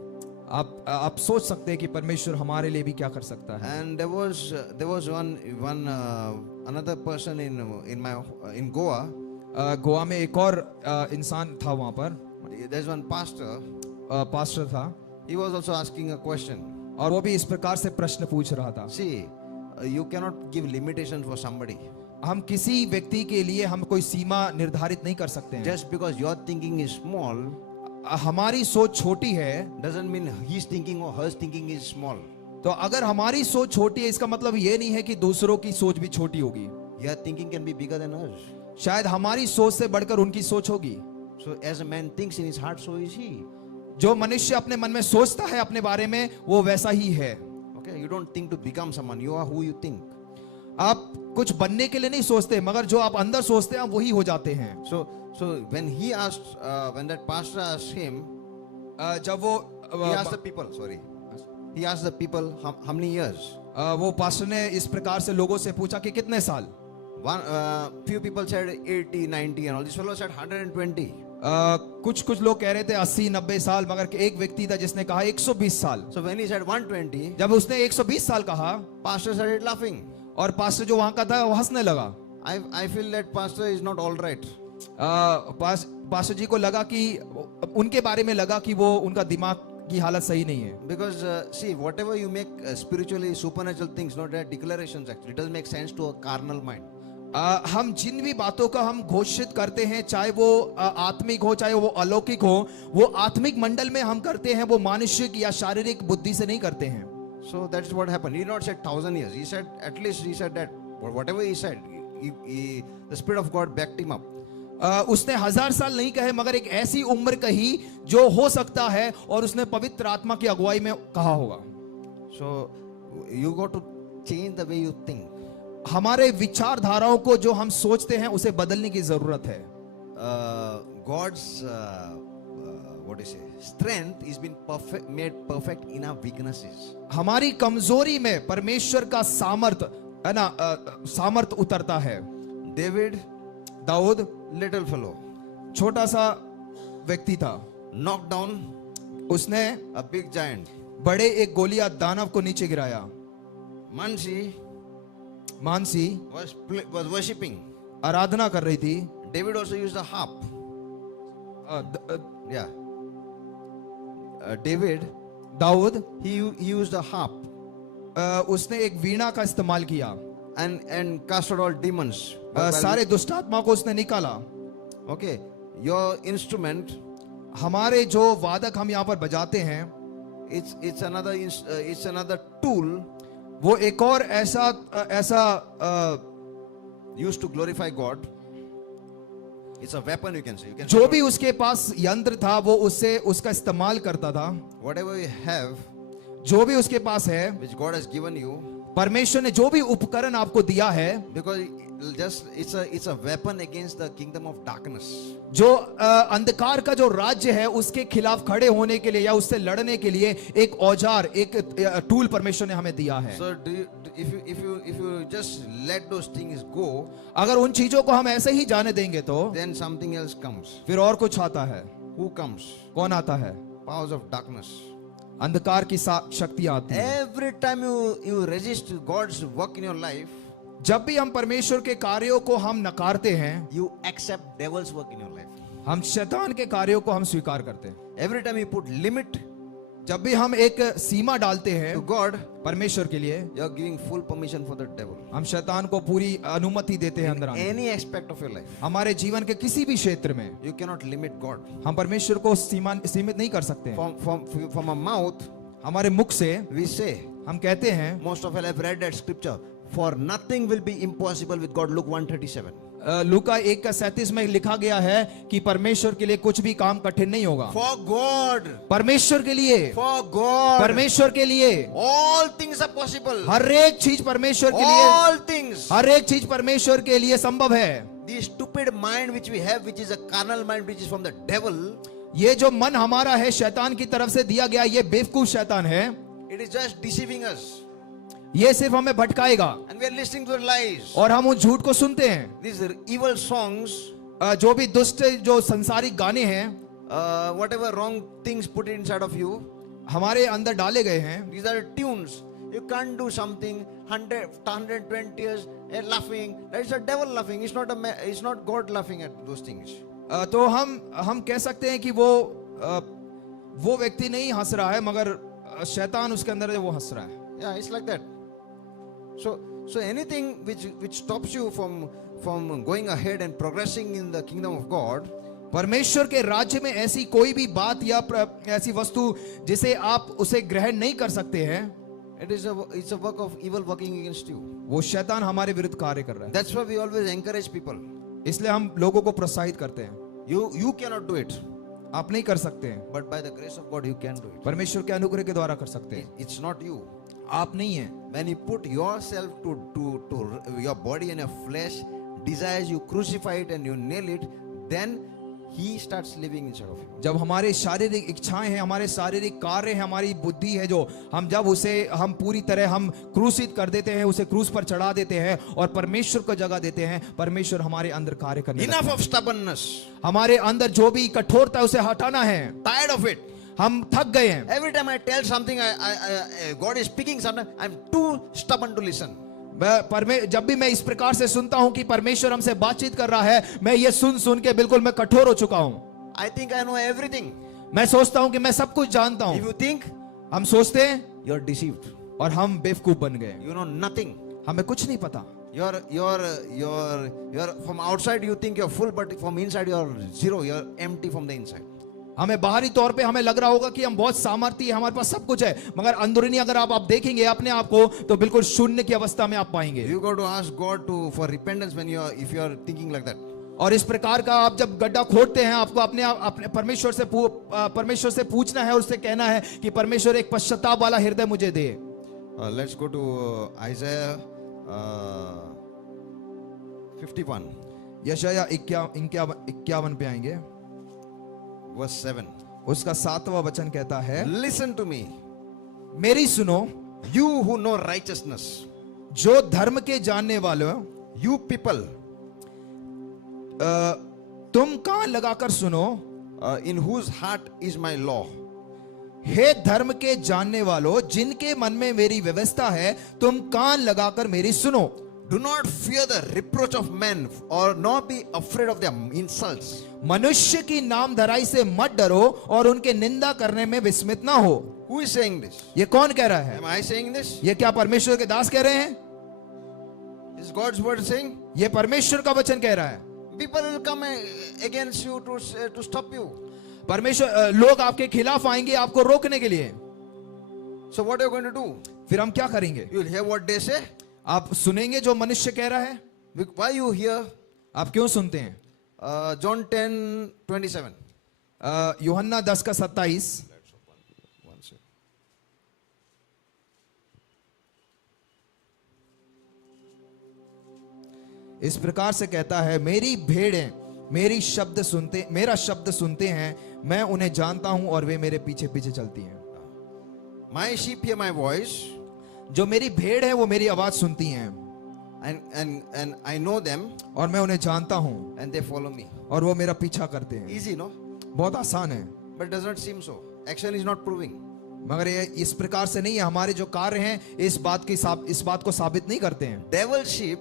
आप सोच सकते हैं कि परमेश्वर हमारे लिए भी क्या कर सकता है। And there was one another person in Goa. Goa में एक और इंसान था वहां पर, There's one pastor. पास्टर था, He was also asking a question. और वो भी इस प्रकार से प्रश्न पूछ रहा था। See, you cannot give limitations for somebody. हम किसी व्यक्ति के लिए हम कोई सीमा निर्धारित नहीं कर सकते हैं। Just because your thinking is small हमारी सोच छोटी है doesn't mean his thinking or her thinking is small. तो अगर हमारी सोच छोटी है इसका मतलब ये नहीं है कि दूसरों की सोच भी छोटी होगी। Your thinking can be bigger than hers. शायद हमारी सोच से बढ़कर उनकी सोच होगी। So as a man thinks in his heart, so is he. जो मनुष्य अपने मन में सोचता है अपने बारे में वो वैसा ही है। Okay, you don't think to become someone. You are who you think. आप कुछ बनने के लिए नहीं सोचते, मगर जो आप अंदर सोचते हैं आप वही हो जाते हैं। So when he asked, when that pastor asked him, जब वो he asked the people. Sorry, he asked the people how many years. वो पास्टर ने इस प्रकार से लोगों से पूछा कि कितने साल। Few people said 80, 90, and all. This fellow said 120. कुछ लोग कह रहे थे 80-90 साल, मगर एक व्यक्ति था जिसने कहा 120 साल। So when he said 120, जब उसने 120 साल कहा, pastor started laughing. और पास्टर जो वहां का था वो हंसने लगा। I feel that pastor is not all right. Pastor ji को लगा कि उनके बारे में लगा कि वो उनका दिमाग की हालत सही नहीं है। Because see, whatever you make spiritually supernatural things, not that declarations actually, it doesn't make sense to a carnal mind. हम जिन भी बातों का हम घोषित करते हैं, चाहे वो आत्मिक हो चाहे वो अलौकिक हो, वो आत्मिक मंडल में हम करते हैं, वो मानसिक या शारीरिक बुद्धि से नहीं करते हैं। So that's what happened. He did not say 1,000 years. He said, at least he said that whatever he said, the Spirit of God backed him up. उसने 1000 साल नहीं कहे, मगर एक ऐसी उम्र कही जो हो सकता है, और उसने पवित्र आत्मा की अगुवाई में कहा होगा। So you got to change the way you think. हमारे विचारधाराओं को जो हम सोचते हैं उसे बदलने की जरूरत है। God's what do you say? Strength is been made perfect in our weaknesses. हमारी कमजोरी में परमेश्वर का सामर्थ है ना, सामर्थ उतरता है। David, दाऊद little fellow, छोटा सा व्यक्ति था, knocked down उसने a big giant. बड़े एक गोलियत दानव को नीचे गिराया। Mansi was worshipping. आराधना कर रही थी। David also used a harp. Yeah. David, Dawood he used a harp उसने एक वीणा का इस्तेमाल किया, and casted all demons. सारे दुष्ट आत्मा को उसने निकाला। Okay, your instrument, हमारे जो वादक हम यहाँ पर बजाते हैं, it's another tool वो एक और ऐसा used to glorify God. It's a weapon, you can say. You can जो say भी उसके पास यंत्र था वो उससे उसका इस्तेमाल करता था। whatever you have, जो भी उसके पास है, which God has given you, परमेश्वर ने जो भी उपकरण आपको दिया है, because just it's a weapon against the kingdom of darkness. जो अंधकार का जो राज्य है उसके खिलाफ खड़े होने के लिए या उससे लड़ने के लिए एक औजार, एक टूल परमेश्वर ने हमें दिया है। So if you just let those things go, अगर उन चीजों को हम ऐसे ही जाने देंगे तो then something else comes. फिर और कुछ आता है। Who comes? कौन आता है? Powers of darkness. अंधकार की शक्तियां आती हैं। Every time you resist God's work in your life, जब भी हम परमेश्वर के कार्यों को हम नकारते हैं, you accept devil's work in your life. हम शैतान के कार्यों को हम स्वीकार करते हैं। Every time you put limit जब भी हम एक सीमा डालते हैं to God, परमेश्वर के लिए, you are giving full permission for the devil. हम शैतान को पूरी अनुमति देते हैं अंदर आने। Any aspect of your life, हमारे जीवन के किसी भी क्षेत्र में you cannot limit God. हम परमेश्वर को सीमित नहीं कर सकते हैं। From a mouth, हमारे मुख से we say, हम कहते हैं, most of you have read that scripture, for nothing will be impossible with God. Luke 1:37. लूका 1:37 में लिखा गया है कि परमेश्वर के लिए कुछ भी काम कठिन नहीं होगा। For God, परमेश्वर के लिए, for God, परमेश्वर के लिए all things are possible. हर एक चीज परमेश्वर के लिए, All things. हर एक चीज परमेश्वर के लिए संभव है। The stupid mind which we have, which is a carnal mind, which is from the devil, ये जो मन हमारा है शैतान की तरफ से दिया गया, ये बेवकूफ शैतान है, It is just deceiving us. ये सिर्फ हमें भटकाएगा And we are listening to lies. और हम उन झूठ को सुनते हैं। These are evil songs, जो भी दुष्ट जो संसारिक गाने हैं whatever wrong things put inside of you, हमारे अंदर डाले गए हैं, these are tunes. You can't do something 120 years laughing. It's a devil laughing. It's not God laughing at those things. तो हम कह सकते हैं कि वो व्यक्ति नहीं हंस रहा है, मगर शैतान उसके अंदर है, वो हंस रहा है। Yeah, it's like that. So anything which stops you from going ahead and progressing in the kingdom of God, परमेश्वर के राज्य में ऐसी कोई भी बात या ऐसी वस्तु जिसे आप उसे ग्रहण नहीं कर सकते हैं, it's a work of evil working against you. वो शैतान हमारे विरुद्ध कार्य कर रहा है। That's why we always encourage people. इसलिए हम लोगों को प्रोत्साहित करते हैं। You cannot do it, आप नहीं कर सकते हैं, but by the grace of God you can do it. परमेश्वर के अनुग्रह के द्वारा कर सकते हैं। It's not you. आप नहीं हैं। When you put yourself to your body and your flesh desires, you crucify it and you nail it, then he starts living inside of you. जब हमारे शारीरिक इच्छाएं हैं, हमारे शारीरिक कार्य हैं, हमारी बुद्धि है, जो जब उसे हम पूरी तरह हम क्रूसित कर देते हैं, उसे क्रूस पर चढ़ा देते हैं और परमेश्वर को जगह देते हैं, परमेश्वर हमारे अंदर कार्य करने लगता है। Enough of stubbornness. हमारे अंदर जो भी कठोरता है उसे हटाना है। Tired of it. हम थक गए हैं। Every time I tell something, God is speaking something, I'm too stubborn to listen. जब भी मैं इस प्रकार से सुनता हूं कि परमेश्वर हमसे बातचीत कर रहा है, मैं ये सुन के बिल्कुल मैं कठोर हो चुका हूं। I think I know everything. मैं सोचता हूं कि मैं सब कुछ जानता If हूं। you think, हम सोचते हैं you're deceived. और हम बेवकूफ बन गए। You know nothing. हमें कुछ नहीं पता। You're from outside you think you're full, but from inside you're zero. You're empty from the inside. हमें बाहरी तौर पे हमें लग रहा होगा कि हम बहुत सामर्थ्य है, हमारे पास सब कुछ है, मगर अंदरूनी अगर आप देखेंगे अपने आप को तो बिल्कुल शून्य की अवस्था में आप पाएंगे। You got to ask God for repentance if you are thinking like that. और इस प्रकार का आप जब गड्ढा खोदते हैं, आपको अपने परमेश्वर से पूछना है और उससे कहना है कि परमेश्वर एक पश्चाताप वाला हृदय मुझे दे। Let's go to Isaiah 51 यशायाह 51 पे आएंगे, verse 7. उसका 7वां वचन कहता है, Listen to me, मेरी सुनो, you who know righteousness, जो धर्म के जानने वालों, you people, तुम कान लगाकर सुनो, in whose heart is my law. हे धर्म के जानने वालों, जिनके मन में मेरी व्यवस्था है, तुम कान लगाकर मेरी सुनो। Do not fear the reproach of men, or not be afraid of their insults. मनुष्य की नाम धराई से मत डरो और उनके निंदा करने में विस्मित ना हो। Who is saying this? ये कौन कह रहा है? Am I saying this? ये क्या परमेश्वर के दास कह रहे हैं? Is God's word saying? ये परमेश्वर का वचन कह रहा है। People will come against you to stop you. परमेश्वर लोग आपके खिलाफ आएंगे आपको रोकने के लिए। So what are you going to do? फिर हम क्या करेंगे? You will hear what they say. आप सुनेंगे जो मनुष्य कह रहा है। Why you hear? आप क्यों सुनते हैं? John 10:27. यूहन्ना 10 का 27। इस प्रकार से कहता है, मेरी भेड़ें मेरा शब्द सुनते हैं, मैं उन्हें जानता हूं और वे मेरे पीछे पीछे चलती हैं। My sheep hear my voice, जो मेरी भेड़ है वो मेरी आवाज सुनती हैं, and I know them, और मैं उन्हें जानता हूं, and they follow me. और वो मेरा पीछा करते हैं। Easy, no? बहुत आसान है, But it does not seem so. Action is not proving. मगर ये इस प्रकार से नहीं है। हमारे जो कार्य हैं इस बात को साबित नहीं करते हैं। Devil sheep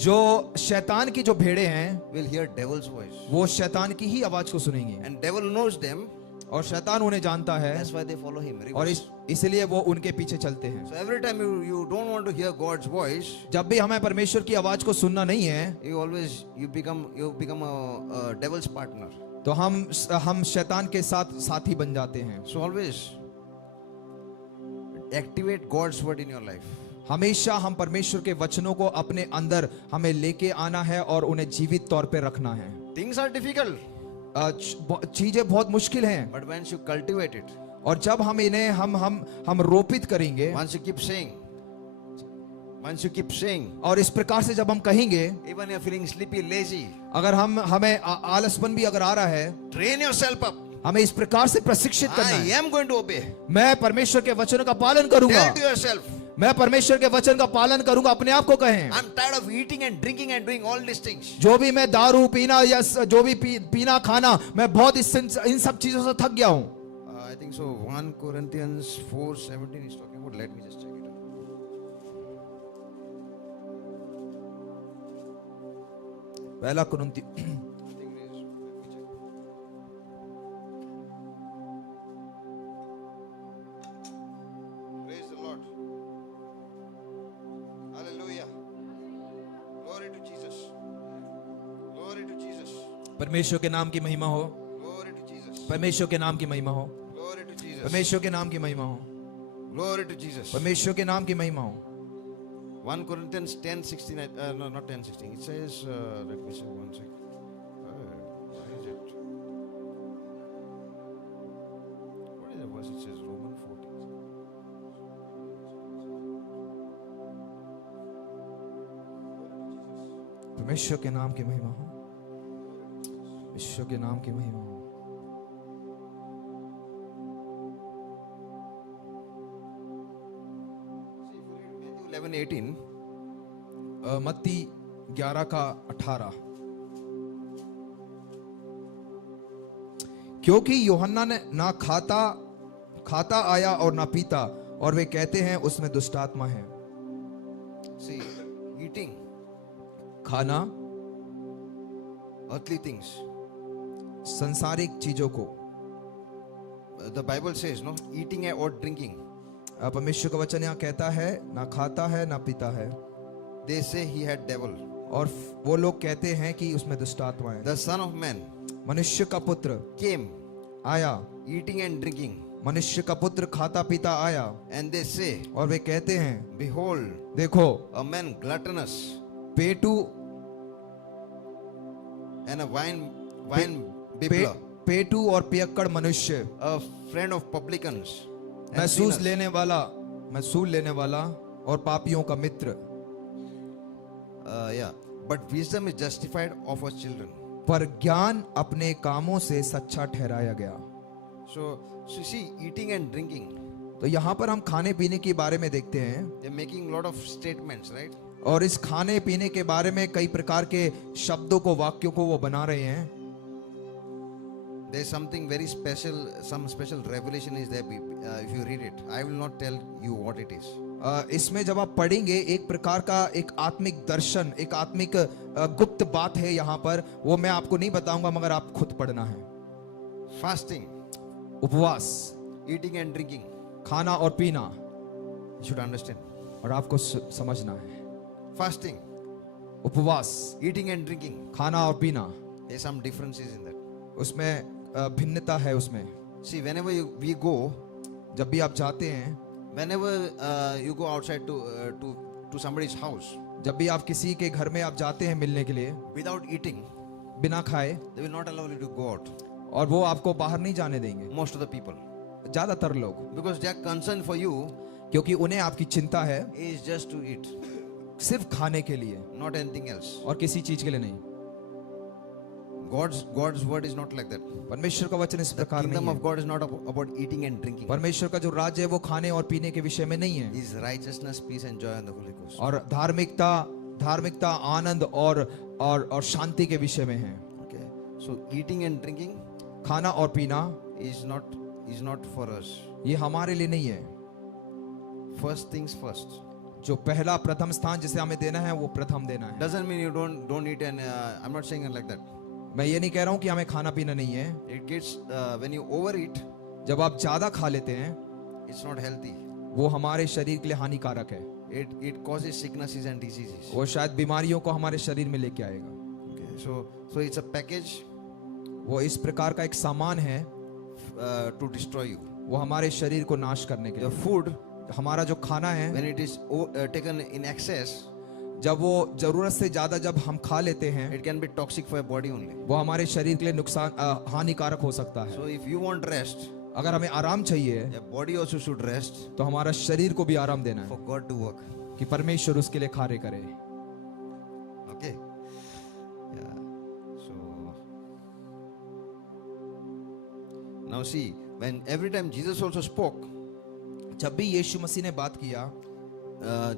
जो शैतान की जो भेड़े हैं will hear devil's voice, वो शैतान की ही आवाज को सुनेंगी, and devil knows them. और शैतान उन्हें जानता है, That's why they follow him. और इसलिए वो उनके पीछे चलते हैं। So every time you don't want to hear God's voice, जब भी हमें परमेश्वर की आवाज को सुनना नहीं है, you become a devil's partner. तो हम शैतान के साथ साथी बन जाते हैं। So always activate God's word in your life. हमेशा हम परमेश्वर के वचनों को अपने अंदर हमें लेके आना है और उन्हें जीवित तौर पे रखना है। Things are difficult, चीजें बहुत मुश्किल हैं, but once you cultivate it, और जब हम इन्हें हम रोपित करेंगे, once you keep saying, और इस प्रकार से जब हम कहेंगे, even you're feeling sleepy, lazy, अगर हमें आलसपन भी अगर आ रहा है, train yourself up. हमें इस प्रकार से प्रशिक्षित करना I है, am going to obey. मैं परमेश्वर के वचनों का पालन करूंगा, Tell to yourself, मैं परमेश्वर के वचन का पालन करूंगा। अपने आप को कहें, I'm tired of eating and drinking and doing all these things. जो भी मैं दारू पीना या जो भी पीना खाना, मैं बहुत इन सब चीजों से थक गया हूं। I think so. 1 Corinthians 4:17 is talking about. Let me just check it out. पहला कुरिन्थी I think it is. Let me check. Praise the Lord. Hallelujah. Glory to Jesus. Glory to Jesus. परमेश्वर के नाम की महिमा हो, Glory to Jesus. परमेश्वर के नाम की महिमा हो, Glory to Jesus. परमेश्वर के नाम की महिमा हो, Glory to Jesus. परमेश्वर के नाम की महिमा हो। 1 Corinthians 10:16. No, not 10:16. It says, let me see one second. Where is it? What is the verse? It says Romans 14. परमेश्वर के नाम की महिमा हो, ईश्वर के नाम की महिमा हो। See, if you read Matthew 11:18, मत्ती 11:18, क्योंकि यूहन्ना ने ना खाता आया और ना पीता, और वे कहते हैं उसमें दुष्ट आत्मा है। see, eating खाना earthly things. संसारिक चीजों को, The Bible says, no, eating or drinking. परमेश्वर का वचन यहाँ कहता है ना खाता है ना पीता है, They say he had devil. और वो लोग कहते हैं कि उसमें दुष्ट आत्मा है। The Son of Man मनुष्य का पुत्र came आया, eating and drinking, मनुष्य का पुत्र खाता पीता आया, and they say, और वे कहते हैं behold, देखो a man gluttonous पेटू and a wine bibbler, पेटू और पियक्कड़ मनुष्य, a friend of publicans and महसूस sinners. लेने वाला और पापियों का मित्र। Yeah, but wisdom is justified of her children. पर ज्ञान अपने कामों से सच्चा ठहराया गया। So you see, eating and drinking, तो यहाँ पर हम खाने पीने के बारे में देखते हैं, they're making a lot of statements, right? और इस खाने पीने के बारे में कई प्रकार के शब्दों को, वाक्यों को वो बना रहे हैं। There's something very special, some special revelation is there if you read it. I will not tell you what it is. इसमें जब आप पढ़ेंगे एक प्रकार का एक आत्मिक दर्शन, एक आत्मिक गुप्त बात है यहाँ पर, वो मैं आपको नहीं बताऊंगा, मगर आप खुद पढ़ना है। Fasting, उपवास, eating and drinking, खाना और पीना, you should understand. और आपको समझना है। Fasting, उपवास, eating and drinking, खाना और पीना, there's some differences in that. उसमें भिन्नता है उसमें। See, whenever we go, जब भी आप जाते हैं, whenever you go outside to somebody's house, जब भी आप किसी के घर में आप जाते हैं मिलने के लिए, without eating, बिना खाए, they will not allow you to go out. और वो आपको बाहर नहीं जाने देंगे, Most of the people, ज्यादातर लोग, because their concern for you क्योंकि उन्हें आपकी चिंता है is just to eat, सिर्फ खाने के लिए, not anything else. और किसी चीज के लिए नहीं। God's word is not like that. परमेश्वर का वचन इस The प्रकार kingdom नहीं of है। God is not about eating and drinking. परमेश्वर का जो राज्य है वो खाने और पीने के विषय में नहीं है, Is righteousness, peace and joy in the Holy Ghost. और धार्मिकता, आनंद और शांति के विषय में है। Okay. So eating and drinking खाना और पीना is not for us. ये हमारे लिए नहीं है। First things first. जो पहला प्रथम स्थान जिसे हमें देना है वो प्रथम देना है। Doesn't mean you don't eat and I'm not saying it like that. मैं ये नहीं कह रहा हूँ कि हमें खाना पीना नहीं है। It gets when you overeat, जब आप ज्यादा खा लेते हैं it's not healthy. वो हमारे शरीर के लिए हानिकारक है। It causes sicknesses and diseases. वो शायद बीमारियों को हमारे शरीर में लेके आएगा। Okay. So it's a package वो इस प्रकार का एक सामान है to destroy you. वो हमारे शरीर को नाश करने के The लिए। food, हमारा जो खाना है, when it is taken in excess, जब वो जरूरत से ज्यादा जब हम खा लेते हैं, it can be toxic for your body only. वो हमारे शरीर के लिए हानिकारक हो सकता है। So if you want rest, अगर हमें आराम चाहिए your body also should rest तो हमारा शरीर को भी आराम देना for है God to work. कि परमेश्वर उसके लिए कार्य करे। Okay. Yeah. So Now see, when every time Jesus also spoke, जब भी यीशु मसीह ने बात किया,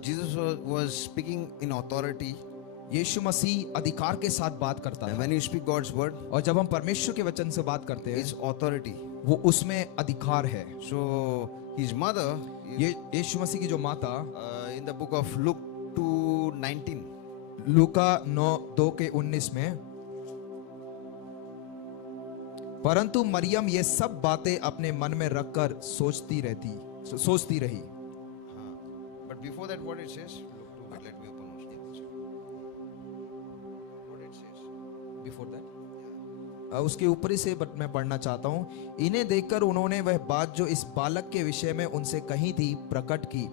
Jesus was speaking in authority. यीशु मसीह अधिकार के साथ बात करता And है। when you speak God's word, और जब हम परमेश्वर के वचन से बात करते हैं, it's authority. वो उसमें अधिकार है। So his mother, ये यीशु मसीह की जो माता, in the book of Luke 2:19, लूका 9:2-19 में, परंतु मरियम ये सब बातें अपने मन में रखकर सोचती रही। but before that, what it says? Look, let me open also. What it says? Before that, उसके ऊपरी से बट मैं पढ़ना चाहता हूँ। इन्हें देखकर उन्होंने वह बात जो इस बालक के विषय में उनसे कही थी प्रकट की,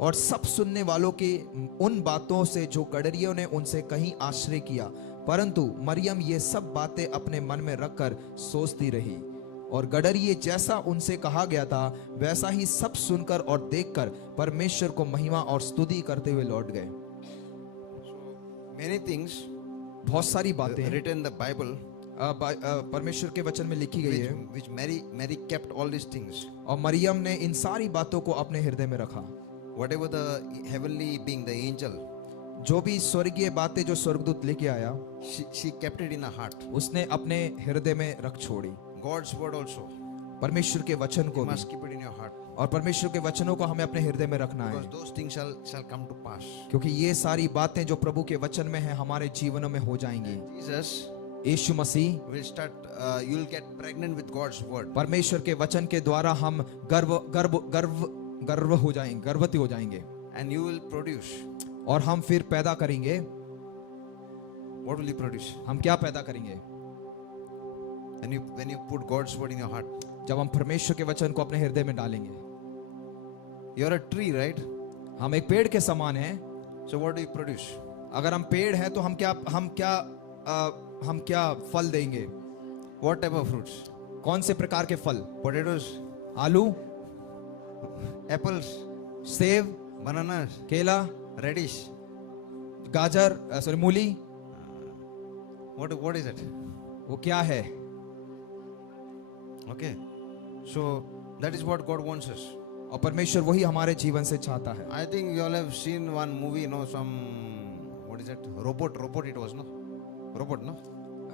और सब सुनने वालों की उन बातों से जो गडरियों ने उनसे कहीं आश्रय किया। परंतु मरियम ये सब बातें अपने मन में रखकर सोचती रही, और गडरिये जैसा उनसे कहा गया था वैसा ही सब सुनकर और देखकर परमेश्वर को महिमा और स्तुति करते हुए लौट गए। Many things बहुत सारी बातें written in the Bible, परमेश्वर के वचन में लिखी गई है, which Mary kept all these things. और मरियम ने इन सारी बातों को अपने हृदय में रखा। Whatever the heavenly being, the angel, जो भी स्वर्गीय बातें जो स्वर्गदूत लेके आया, she kept it in her heart. उसने अपने हृदय में रख छोड़ी। God's word also, परमेश्वर के वचन को you भी, must keep it in your heart, और परमेश्वर के वचनों को हमें अपने हृदय में रखना है, because those things shall come to pass. क्योंकि ये सारी बातें जो प्रभु के वचन में है हमारे जीवनों में हो जाएंगी। Jesus Yeshu Masih, will start, you'll get pregnant with God's word. परमेश्वर के वचन के द्वारा हम गर्व हो जाएंगे, गर्भवती हो जाएंगे, And you will produce. और हम फिर पैदा करेंगे। What will you produce? हम क्या पैदा करेंगे? When you put God's word in your heart. जब हम परमेश्वर के वचन को अपने हृदय में डालेंगे। You're a tree, right? हम एक पेड़ के समान हैं। So what do you produce? अगर हम पेड़ हैं तो हम क्या फल देंगे? What type of fruits? कौन से प्रकार के फल? Potatoes, आलू, apples, सेब, bananas, केला, radish. गाजर, मूली। What is it? वो क्या है? Okay. So that is what God wants us. और परमेश्वर वही हमारे जीवन से चाहता है। I think you all have seen one movie, some, what is it? Robot it was, no? Robot, no?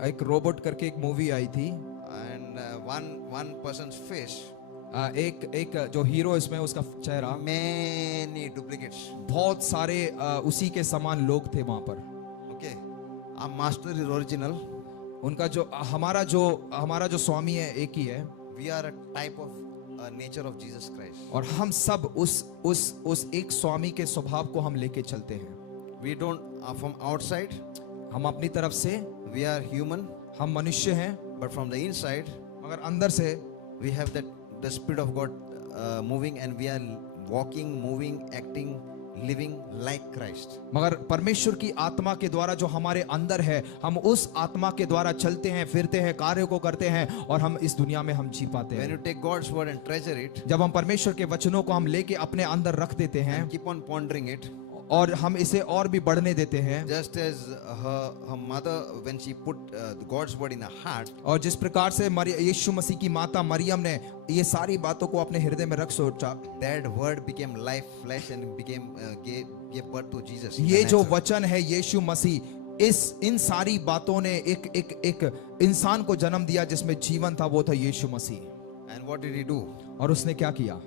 एक रोबोट करके एक मूवी आई थी। And one person's face, एक जो हीरो इसमें, उसका चेहरा, many duplicates. बहुत सारे उसी के समान लोग थे वहां पर। Okay. Our master is original. उनका जो हमारा जो स्वामी है एक ही है, We are a type of nature of Jesus Christ. और हम सब उस एक स्वामी के स्वभाव को हम लेके चलते हैं। We don't, from outside, हम अपनी तरफ से we are human, हम मनुष्य हैं, but from the inside, मगर अंदर से we have the Spirit of God moving, and we are walking, moving, acting, living like Christ. मगर परमेश्वर की आत्मा के द्वारा जो हमारे अंदर है, हम उस आत्मा के द्वारा चलते हैं, फिरते हैं, कार्यों को करते हैं, और हम इस दुनिया में हम जी पाते When हैं। you take God's word and treasure it, जब हम परमेश्वर के वचनों को हम लेके अपने अंदर रख देते हैं and keep on pondering it, और हम इसे और भी बढ़ने देते हैं, just as her mother, when she put God's word in her heart, और जिस प्रकार से यीशु मसीह की माता मरियम ने ये सारी बातों को अपने हृदय में रख सोचा, that word became life, flesh, and gave birth to Jesus. ये जो वचन है यीशु मसीह, इन सारी बातों ने एक इंसान को जन्म दिया जिसमें जीवन था, वो था यीशु मसीह। And what did he do? और उसने क्या किया?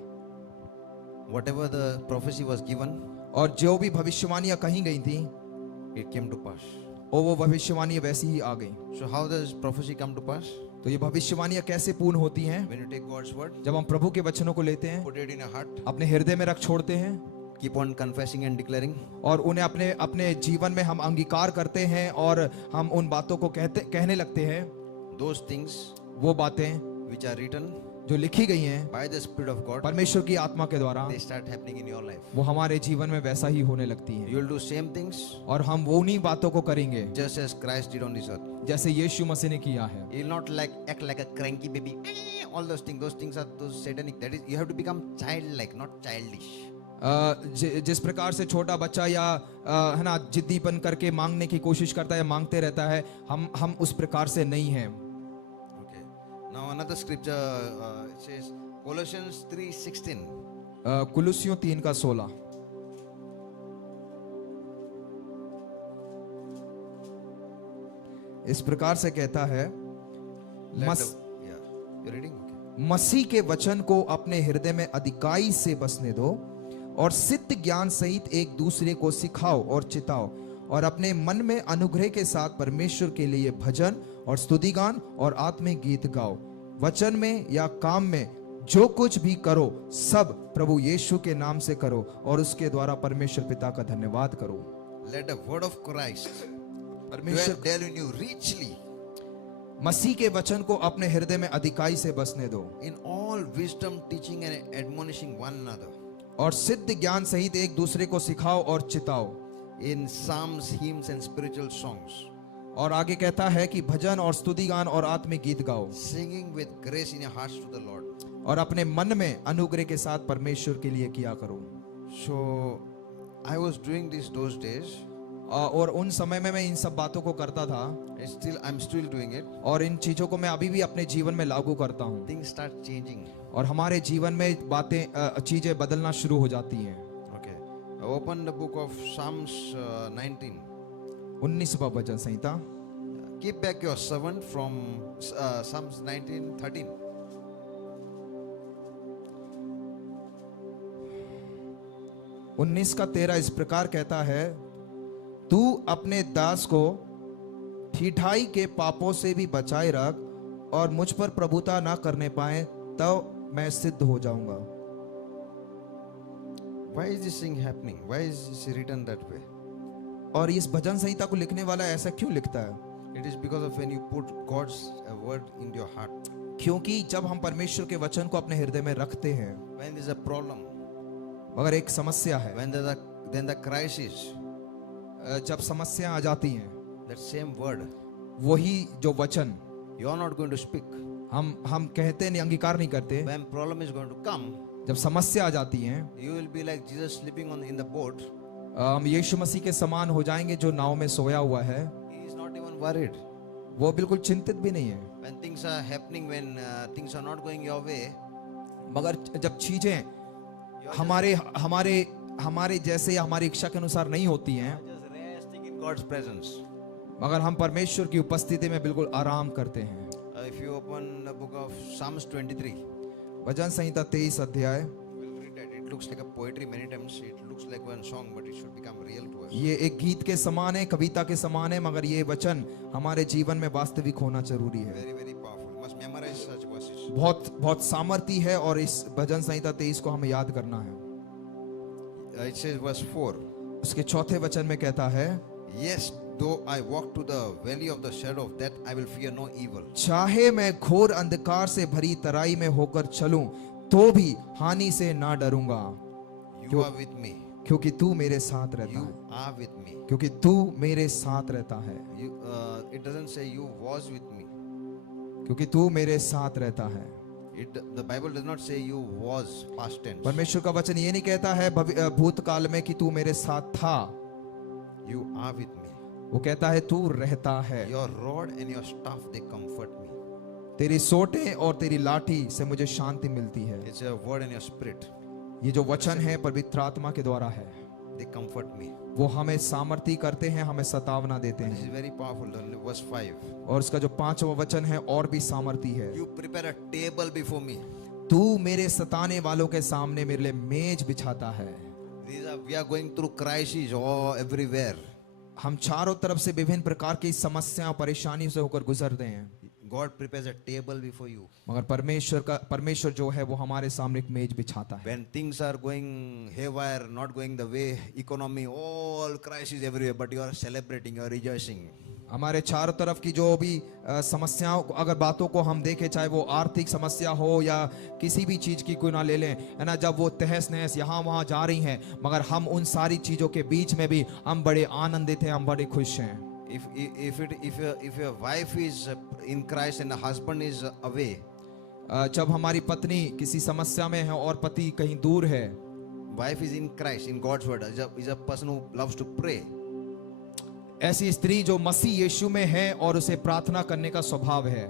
Whatever the prophecy was given, और जो भी भविष्यवाणियां कही गई थी, it came to pass. और वो भविष्यवाणियां वैसी ही आ गई। So how does prophecy come to pass? तो ये भविष्यवाणियां कैसे पूर्ण होती हैं? When you take God's word, जब हम प्रभु के वचनों को लेते हैं, put it in your heart, अपने हृदय में रख छोड़ते हैं, keep on confessing and declaring, और उन्हें अपने जीवन में हम अंगीकार करते हैं और हम उन बातों को कहने लगते हैं। those things वो बातें which are written जो लिखी गई हैं by the Spirit of God, परमेश्वर की आत्मा के द्वारा, they start happening in your life. वो हमारे जीवन में वैसा ही होने लगती हैं, You will do same things और हम वो उन्हीं बातों को करेंगे just as Christ did on this earth. जैसे यीशु मसीह ने किया है। You will not act like a cranky baby. All those things are those satanic. That is, you have to become childlike, not childish. जिस प्रकार से छोटा बच्चा या है ना जिद्दीपन करके मांगने की कोशिश करता है, मांगते रहता है, हम उस प्रकार से नहीं हैं। Okay. Now another scripture. It says Colossians 3:16. कुलुसियों 3 का 16। इस प्रकार से कहता है, Yeah, you're reading. Okay. मसीह के वचन को अपने हृदय में अधिकाई से बसने दो और सिद्ध ज्ञान सहित एक दूसरे को सिखाओ और चिताओ और अपने मन में अनुग्रह के साथ परमेश्वर के लिए भजन और स्तुतिगान और आत्मिक गीत गाओ। वचन में या काम में जो कुछ भी करो सब प्रभु यीशु के नाम से करो और उसके द्वारा परमेश्वर पिता का धन्यवाद करो। Let the word of Christ परमेश्वर dwell in you richly मसीह के वचन को अपने हृदय में अधिकाई से बसने दो in all wisdom, teaching and admonishing one another और सिद्ध ज्ञान सहित एक दूसरे को सिखाओ और चिताओ। in psalms, hymns and spiritual songs, और आगे कहता है कि भजन और स्तुतिगान और आत्मिक गीत गाओ singing with grace in your hearts to the Lord. और अपने मन में अनुग्रह के साथ परमेश्वर के लिए किया करो। So I was doing this those days. और उन समय में मैं इन सब बातों को करता था I'm still doing it. और इन चीजों को मैं अभी भी अपने जीवन में लागू करता हूँ Things start changing. और हमारे जीवन में बातें चीजें बदलना शुरू हो जाती हैं। Okay. Open the book of Psalms 19. 19वां bhajan Samhita. Keep back your servant from Psalms 19:13. 19 का 13 इस प्रकार कहता है, तू अपने दास को ठीठाई के पापों से भी बचाए रख और मुझ पर प्रभुता ना करने पाए तब मैं सिद्ध हो जाऊंगा। Why is this thing happening? Why is this written that way? और इस भजन संहिता को लिखने वाला ऐसा क्यों लिखता है? It is because of when you put God's word into your heart. क्योंकि जब हम परमेश्वर के वचन को अपने हृदय में रखते हैं, When there's a problem, मगर एक समस्या है, then the crisis, जब समस्या आ जाती हैं, that same word, वही जो वचन you are not going to speak. हम कहते नहीं, अंगीकार नहीं करते। When problem is going to come, जब समस्या आ जाती है, you will be like Jesus sleeping in the boat. हम यीशु मसीह के समान हो जाएंगे जो नाव में सोया हुआ है। He is not even worried. वो बिल्कुल चिंतित भी नहीं है। When things are happening, when things are not going your way, मगर जब चीजें हमारे जैसे या हमारी इच्छा के अनुसार नहीं होती हैं, just resting in God's presence. मगर हम परमेश्वर की उपस्थिति में बिल्कुल आराम करते हैं। If you open the book of Psalms 23, भजन संहिता 23 अध्याय। we'll read that. It looks like a poetry many times. It looks like one song, but it should become real to us. ये एक गीत के समान है, कविता के समान है, मगर ये वचन हमारे जीवन में वास्तविक होना जरूरी है। Very, very powerful. You must memorize such verses. बहुत बहुत सामर्थ्य है और इस भजन संहिता 23 को हमें याद करना है। It says verse 4. उसके चौथे वचन में कहता है, Yes, though I walk to the valley of the shadow of death, I will fear no evil. चाहे मैं घोर अंधकार से भरी तराई में होकर चलूं तो भी हानि से ना डरूंगा, You are with me. क्योंकि तू मेरे साथ रहता You है। are with me. क्योंकि तू मेरे साथ रहता है। It doesn't say you was with me. क्योंकि तू मेरे साथ रहता है। The Bible does not say you was past tense. परमेश्वर का वचन ये नहीं कहता है भूतकाल में कि तू मेरे साथ था, You are with me. वो कहता है तू रहता है। Your rod and your staff, they comfort me. तेरी सोटे और तेरी लाठी से मुझे शांति मिलती है। It's a word and your spirit. ये जो वचन है पवित्र आत्मा के द्वारा है, They comfort me. वो हमें सामर्थ्य करते हैं, हमें सतावना देते This is हैं। very powerful. Verse 5. और उसका जो 5वां वचन है और भी सामर्थ्य है। You prepare a table before me. तू मेरे सताने वालों के सामने मेरे लिए मेज बिछाता है। We are going through crises all everywhere. हम चारों तरफ से विभिन्न प्रकार की समस्या और परेशानियों से होकर गुजरते हैं, God prepares a table before you. मगर परमेश्वर जो है वो हमारे सामने एक मेज बिछाता है। When things are going haywire, not going the way, economy, all crises everywhere, but you are celebrating, you are rejoicing. हमारे चारों तरफ की जो भी समस्याओं अगर बातों को हम देखें, चाहे वो आर्थिक समस्या हो या किसी भी चीज की कोई ना ले लें, है ना, जब वो तहस नहस यहाँ वहाँ जा रही हैं, मगर हम उन सारी चीजों के बीच में भी हम बड़े आनंदित हैं, हम बड़े खुश हैं। If your wife is in Christ and the husband is away, जब हमारी पत्नी किसी समस्या में है और पति कहीं दूर है, wife is in Christ, in God's word, is a person who loves to pray. ऐसी स्त्री जो मसीह यीशु में है और उसे प्रार्थना करने का स्वभाव है,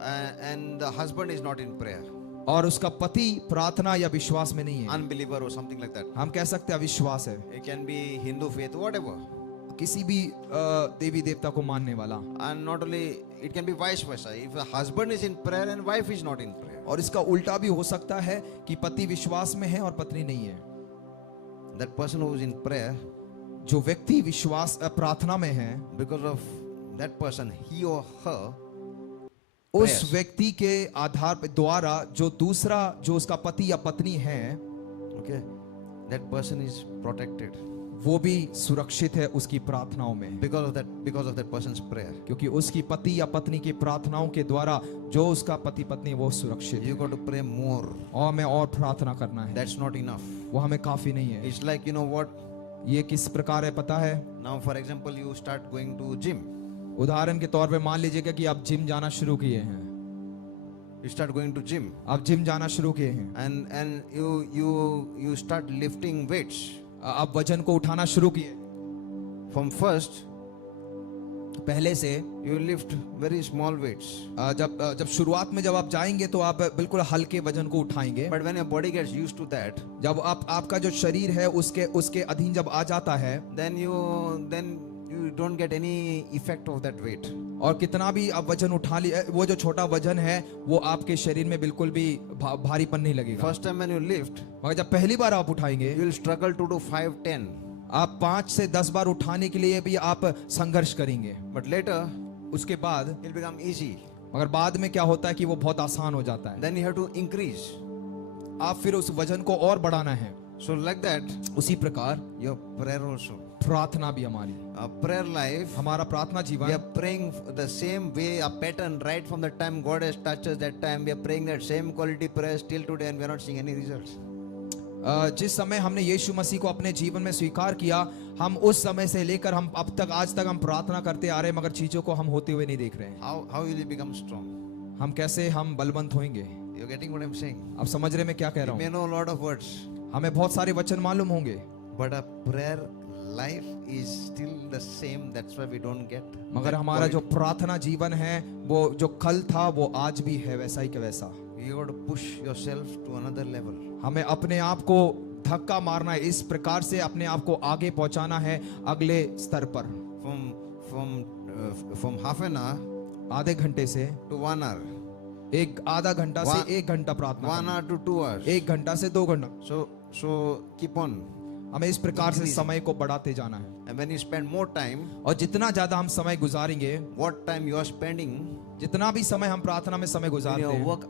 and the husband is not in prayer, और उसका पति प्रार्थना या विश्वास में नहीं है, unbeliever or something like that. हम कह सकते हैं अविश्वास है, It can be Hindu faith, whatever. किसी भी देवी देवता को मानने वाला, And not only, it can be vice versa. If a husband is in prayer and wife is not in prayer, और इसका उल्टा भी हो सकता है कि पति विश्वास में है और पत्नी नहीं है। that person who is in prayer, जो व्यक्ति विश्वास प्रार्थना में है, because of that person, he or her, उस prayers. व्यक्ति के आधार पे द्वारा जो दूसरा जो उसका पति या पत्नी है, okay, that person is protected वो भी सुरक्षित है उसकी प्रार्थनाओं में, because of that person's prayer. क्योंकि उसकी पति या पत्नी की प्रार्थनाओं के द्वारा जो उसका पति पत्नी वो सुरक्षित है। You got to pray more. और हमें और प्रार्थना करना है, That's not enough. वो हमें काफी नहीं है। It's like, you know what? ये किस प्रकार है पता है? Now, for example, you start going to gym. उदाहरण के तौर पे मान लीजिएगा कि आप जिम जाना शुरू किए हैं, You start going to gym, आप जिम जाना शुरू किए हैं, and you start lifting weights. आप वजन को उठाना शुरू किए। From first, पहले से you lift very small weights. जब शुरुआत में जब आप जाएंगे तो आप बिल्कुल हल्के वजन को उठाएंगे। But when your body gets used to that, जब आपका जो शरीर है उसके अधीन जब आ जाता है, then you don't get any effect of that weight. और कितना भी आप वजन उठा लिए, वो जो छोटा वजन है वो आपके शरीर में बिल्कुल भी भारीपन नहीं लगेगा। First time when you lift, मगर जब पहली बार आप उठाएंगे, you will struggle to do 5, 10. आप 5 से 10 बार उठाने के लिए भी आप संघर्ष करेंगे। But later, उसके बाद it will become easy. मगर बाद में क्या होता है कि वो बहुत आसान हो जाता है। Then you have to increase. आप फिर उस वजन को और बढ़ाना है। So like that, उसी प्रकार your prayer also. प्रार्थना भी हमारी, Prayer life, हमारा प्रार्थना we जीवन, are praying the same way, a pattern right from the time God has touched us that time. We are praying that same quality prayer still today and we are not seeing any results. जिस समय हमने यीशु मसीह को अपने जीवन में स्वीकार किया, हम उस समय से लेकर हम अब तक आज तक हम प्रार्थना करते आ रहे हैं, मगर चीजों को हम होते हुए नहीं देख रहे हैं। How will you become strong? हम कैसे हम बलवंत होंगे? You're getting what I'm saying? अब समझ रहे मैं क्या कह You रहा may हूँ? know a lot of words, हमें बहुत सारे वचन मालूम होंगे, but a prayer life is still the same. That's why we don't get. मगर that हमारा जो quality. प्रार्थना जीवन है वो जो कल था वो आज भी है वैसा ही का वैसा। You got to push yourself to another level. हमें अपने आप को धक्का मारना है, इस प्रकार से अपने आप को आगे पहुंचाना है अगले स्तर पर। From half an hour आधे घंटे से to 1 hour, एक आधा घंटा से One- 1 घंटा प्रार्थना 1 करना, hour to 2 hours. 1 घंटा से 2 घंटा, So keep on. हमें इस प्रकार से समय को बढ़ाते जाना है। And when you spend more time, और जितना ज्यादा हम समय गुजारेंगे, what time you are spending जितना भी समय हम प्रार्थना में समय in गुजारते your हैं, work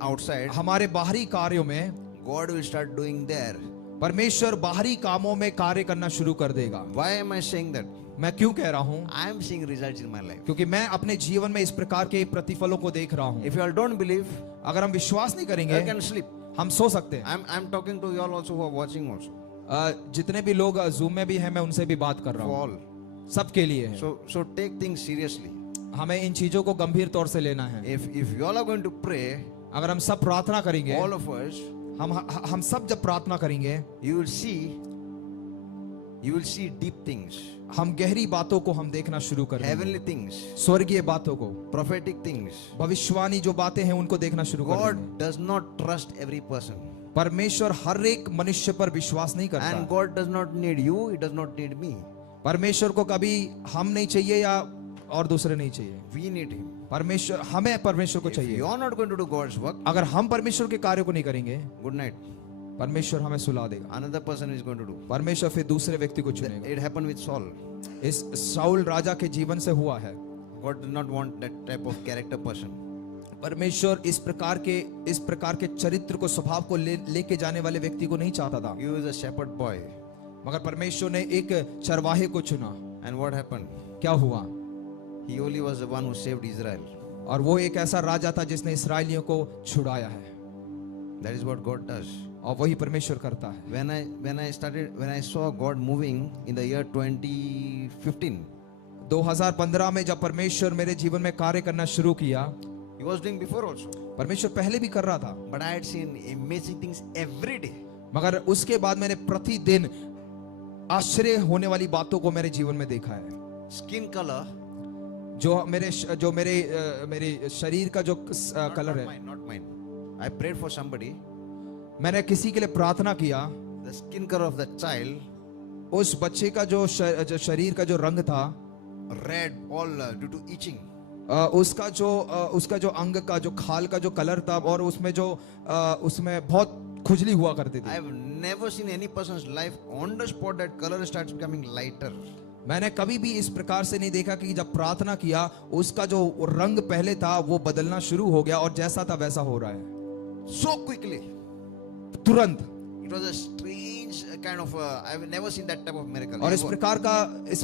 outside, हमारे बाहरी कार्यों में God will start doing there. परमेश्वर बाहरी कामों में कार्य करना शुरू कर देगा। Why am I saying that? मैं क्यों कह रहा हूँ? I am seeing results in my life. क्योंकि मैं अपने जीवन में इस प्रकार के प्रतिफलों को देख रहा हूँ। If you all don't believe, अगर हम विश्वास नहीं you करेंगे, can sleep. हम सो सकते हैं। I'm talking to you all also who are watching also. जितने भी लोग जूम में भी हैं, मैं उनसे भी बात कर रहा For हूँ, all. सबके लिए है। So take things seriously. हमें इन चीजों को गंभीर तौर से लेना है। If you all are going to pray, अगर हम सब प्रार्थना करेंगे, all of us, हम सब जब प्रार्थना करेंगे, you will see deep things, हम गहरी बातों को हम देखना शुरू कर देंगे, heavenly things, स्वर्गीय बातों को, prophetic things. भविष्यवाणी जो बातें हैं उनको देखना शुरू कर देंगे। God does not trust every person. परमेश्वर हर एक मनुष्य पर विश्वास नहीं And करता। God does not need you, He does not need me. परमेश्वर को कभी हम नहीं चाहिए या और दूसरे नहीं चाहिए। We need Him. परमेश्वर हमें परमेश्वर को If चाहिए। you are not going to do God's work, अगर हम परमेश्वर के कार्य को नहीं करेंगे, good night. परमेश्वर हमें सुला देगा। Another person is going to do. परमेश्वर फिर दूसरे व्यक्ति को चुनेगा। It happened with Saul. इस साउल राजा के जीवन से हुआ है। God did not want that type of character person. परमेश्वर इस प्रकार के चरित्र को, स्वभाव को लेके जाने वाले व्यक्ति को नहीं चाहता था। He was a shepherd boy. मगर परमेश्वर ने एक चरवाहे को चुना। And what happened? क्या हुआ? He only was the one who saved Israel. और वो एक ऐसा राजा था जिसने इसराइलियों को छुड़ाया है। That is what God does. और वही परमेश्वर करता है। When I saw God moving in the year 2015, 2015 में जब परमेश्वर मेरे जीवन में कार्य करना शुरू किया, He was doing before also. परमेश्वर पहले भी कर रहा था, But I had seen amazing things every day. मगर उसके बाद मैंने प्रतिदिन आश्चर्य होने वाली बातों को मेरे जीवन में देखा है। Skin color, जो मेरे शरीर का जो कलर है, Not mine. I prayed for somebody. मैंने किसी के लिए प्रार्थना किया, The skin color of the child, उस बच्चे का जो शरीर का जो रंग था, red, all due to itching. उसका जो अंग का जो खाल का जो कलर था, और उसमें बहुत खुजली हुआ करती थी। I've never seen any person's life on the spot that color starts becoming lighter. मैंने कभी भी इस प्रकार से नहीं देखा कि जब प्रार्थना किया उसका जो रंग पहले था वो बदलना शुरू हो गया, और जैसा था वैसा हो रहा है So quickly. तुरंत। It was a strange kind of, I've never seen that type of miracle. और इस Ever.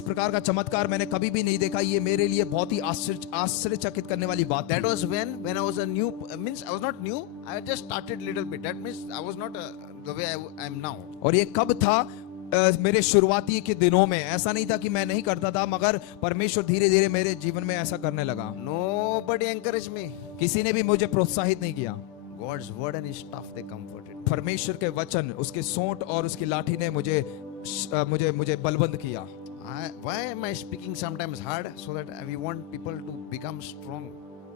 प्रकार का चमत्कार मैंने कभी भी नहीं देखा। ये मेरे लिए बहुत ही आश्चर्यचकित करने वाली बात That है। was when I was a new, means I was not new, I just started little bit. That means I was not the way I am now. और ये कब था? मेरे शुरुआती के दिनों में। ऐसा नहीं था कि मैं नहीं करता था, मगर परमेश्वर धीरे धीरे मेरे जीवन में ऐसा करने लगा। Nobody encouraged me. किसी ने भी मुझे प्रोत्साहित नहीं किया। God's word and His staff, they comforted. परमेश्वर के वचन, उसके सोंट और उसकी लाठी ने मुझे बलवंत किया। Why am I speaking sometimes hard? So that we want people to become strong.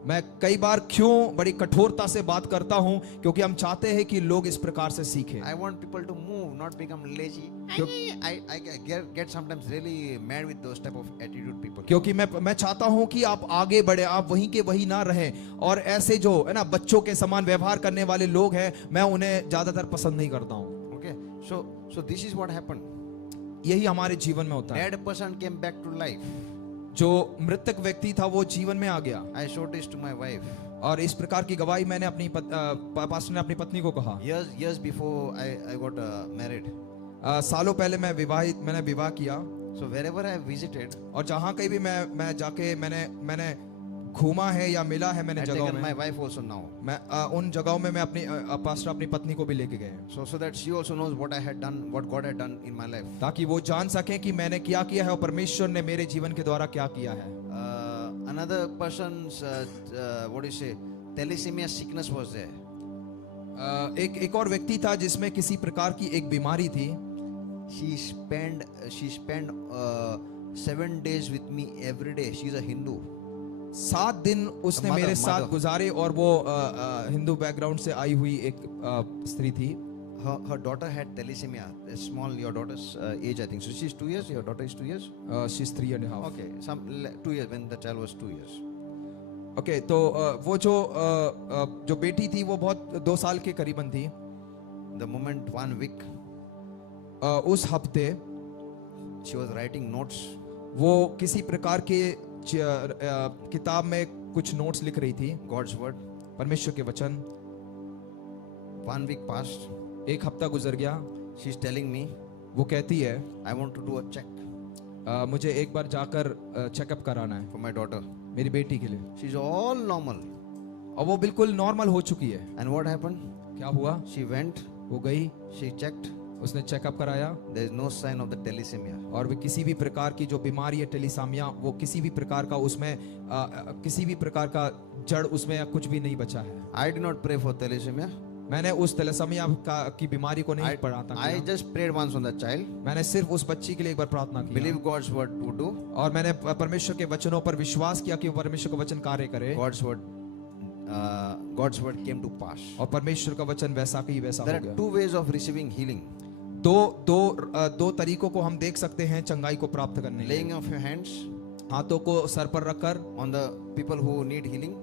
मैं कई बार क्यों बड़ी कठोरता से बात करता हूं? क्योंकि हम चाहते हैं कि लोग इस प्रकार से सीखें। I want people to move, not become lazy. I get sometimes really mad with those type of attitude people. क्योंकि मैं चाहता हूं कि आप आगे बढ़े, आप वहीं के वहीं ना रहें। और ऐसे जो है ना बच्चों के समान व्यवहार करने वाले लोग हैं, मैं उन्हें ज्यादातर पसंद नहीं करता हूं। Okay, so this is what happened. यही हमारे जीवन में होता है। Dead person came back to life. जो मृतक व्यक्ति था वो जीवन में आ गया। I showed this to my wife. और इस प्रकार की गवाही मैंने पास्टर ने अपनी पत्नी को कहा। Years before I got married. सालों पहले मैंने विवाह किया। So wherever I visited, और जहाँ कहीं भी मैं जाके मैंने घूमा है या मिला है मैंने I जगहों taken my में, wife also now. मैं उन जगहों में मैं पास्टर अपनी पत्नी को भी लेके गए, So that she also knows what I had done, what God had done in my life. ताकि वो जान सके कि मैंने क्या किया है और परमेश्वर ने मेरे जीवन के द्वारा क्या किया है। Another person's what do you say, thalassemia sickness was there. एक और व्यक्ति था जिसमें किसी प्रकार की एक बीमारी थी। She spent 7 days with me every day. She's a Hindu. 7 दिन उसने Mother, मेरे साथ mother. गुजारे, और वो हिंदू बैकग्राउंड से आई हुई एक स्त्री थी। Her daughter had thalassemia. Small, your daughter's age, I think. So she's 2 years. Your daughter is 2 years. She is 3.5। Okay, 2 years when the child was 2 years. Okay, तो वो जो बेटी थी वो बहुत 2 साल के करीबन थी। The moment 1 week, उस हफ्ते she was writing notes. वो किसी प्रकार के किताब में कुछ नोट्स लिख रही थी, God's word. परमेश्वर के वचन। 1 week passed. एक हफ्ता गुजर गया। She's telling me, वो कहती है I want to do a check मुझे एक बार जाकर चेकअप कराना है for my daughter. मेरी बेटी के लिए। She's all normal. और वो बिल्कुल नॉर्मल हो चुकी है। And what happened? क्या हुआ? She went, वो गई, she checked. उसने चेकअप कराया, There is no sign of the thalassemia. और वे किसी भी प्रकार की जो बीमारी है टेलीसामिया, वो किसी भी प्रकार का उसमें किसी भी प्रकार का जड़ उसमें या कुछ भी नहीं बचा है। I did not pray for thalassemia. मैंने उस तैलेसेमिया की बीमारी को नहीं पढ़ाता I किया। just prayed once on the child. मैंने सिर्फ उस बच्ची के लिए एक बार प्रार्थना की, Believe God's word would do. और मैंने परमेश्वर के वचनों पर विश्वास किया कि परमेश्वर का वचन कार्य करे, God's word came to pass. और परमेश्वर का वचन वैसा ही वैसा There हो are गया। 2 ways of receiving healing. दो तरीकों को हम देख सकते हैं चंगाई को प्राप्त करने के। Laying of your hands हाथों को सर पर रखकर, on the people who need healing,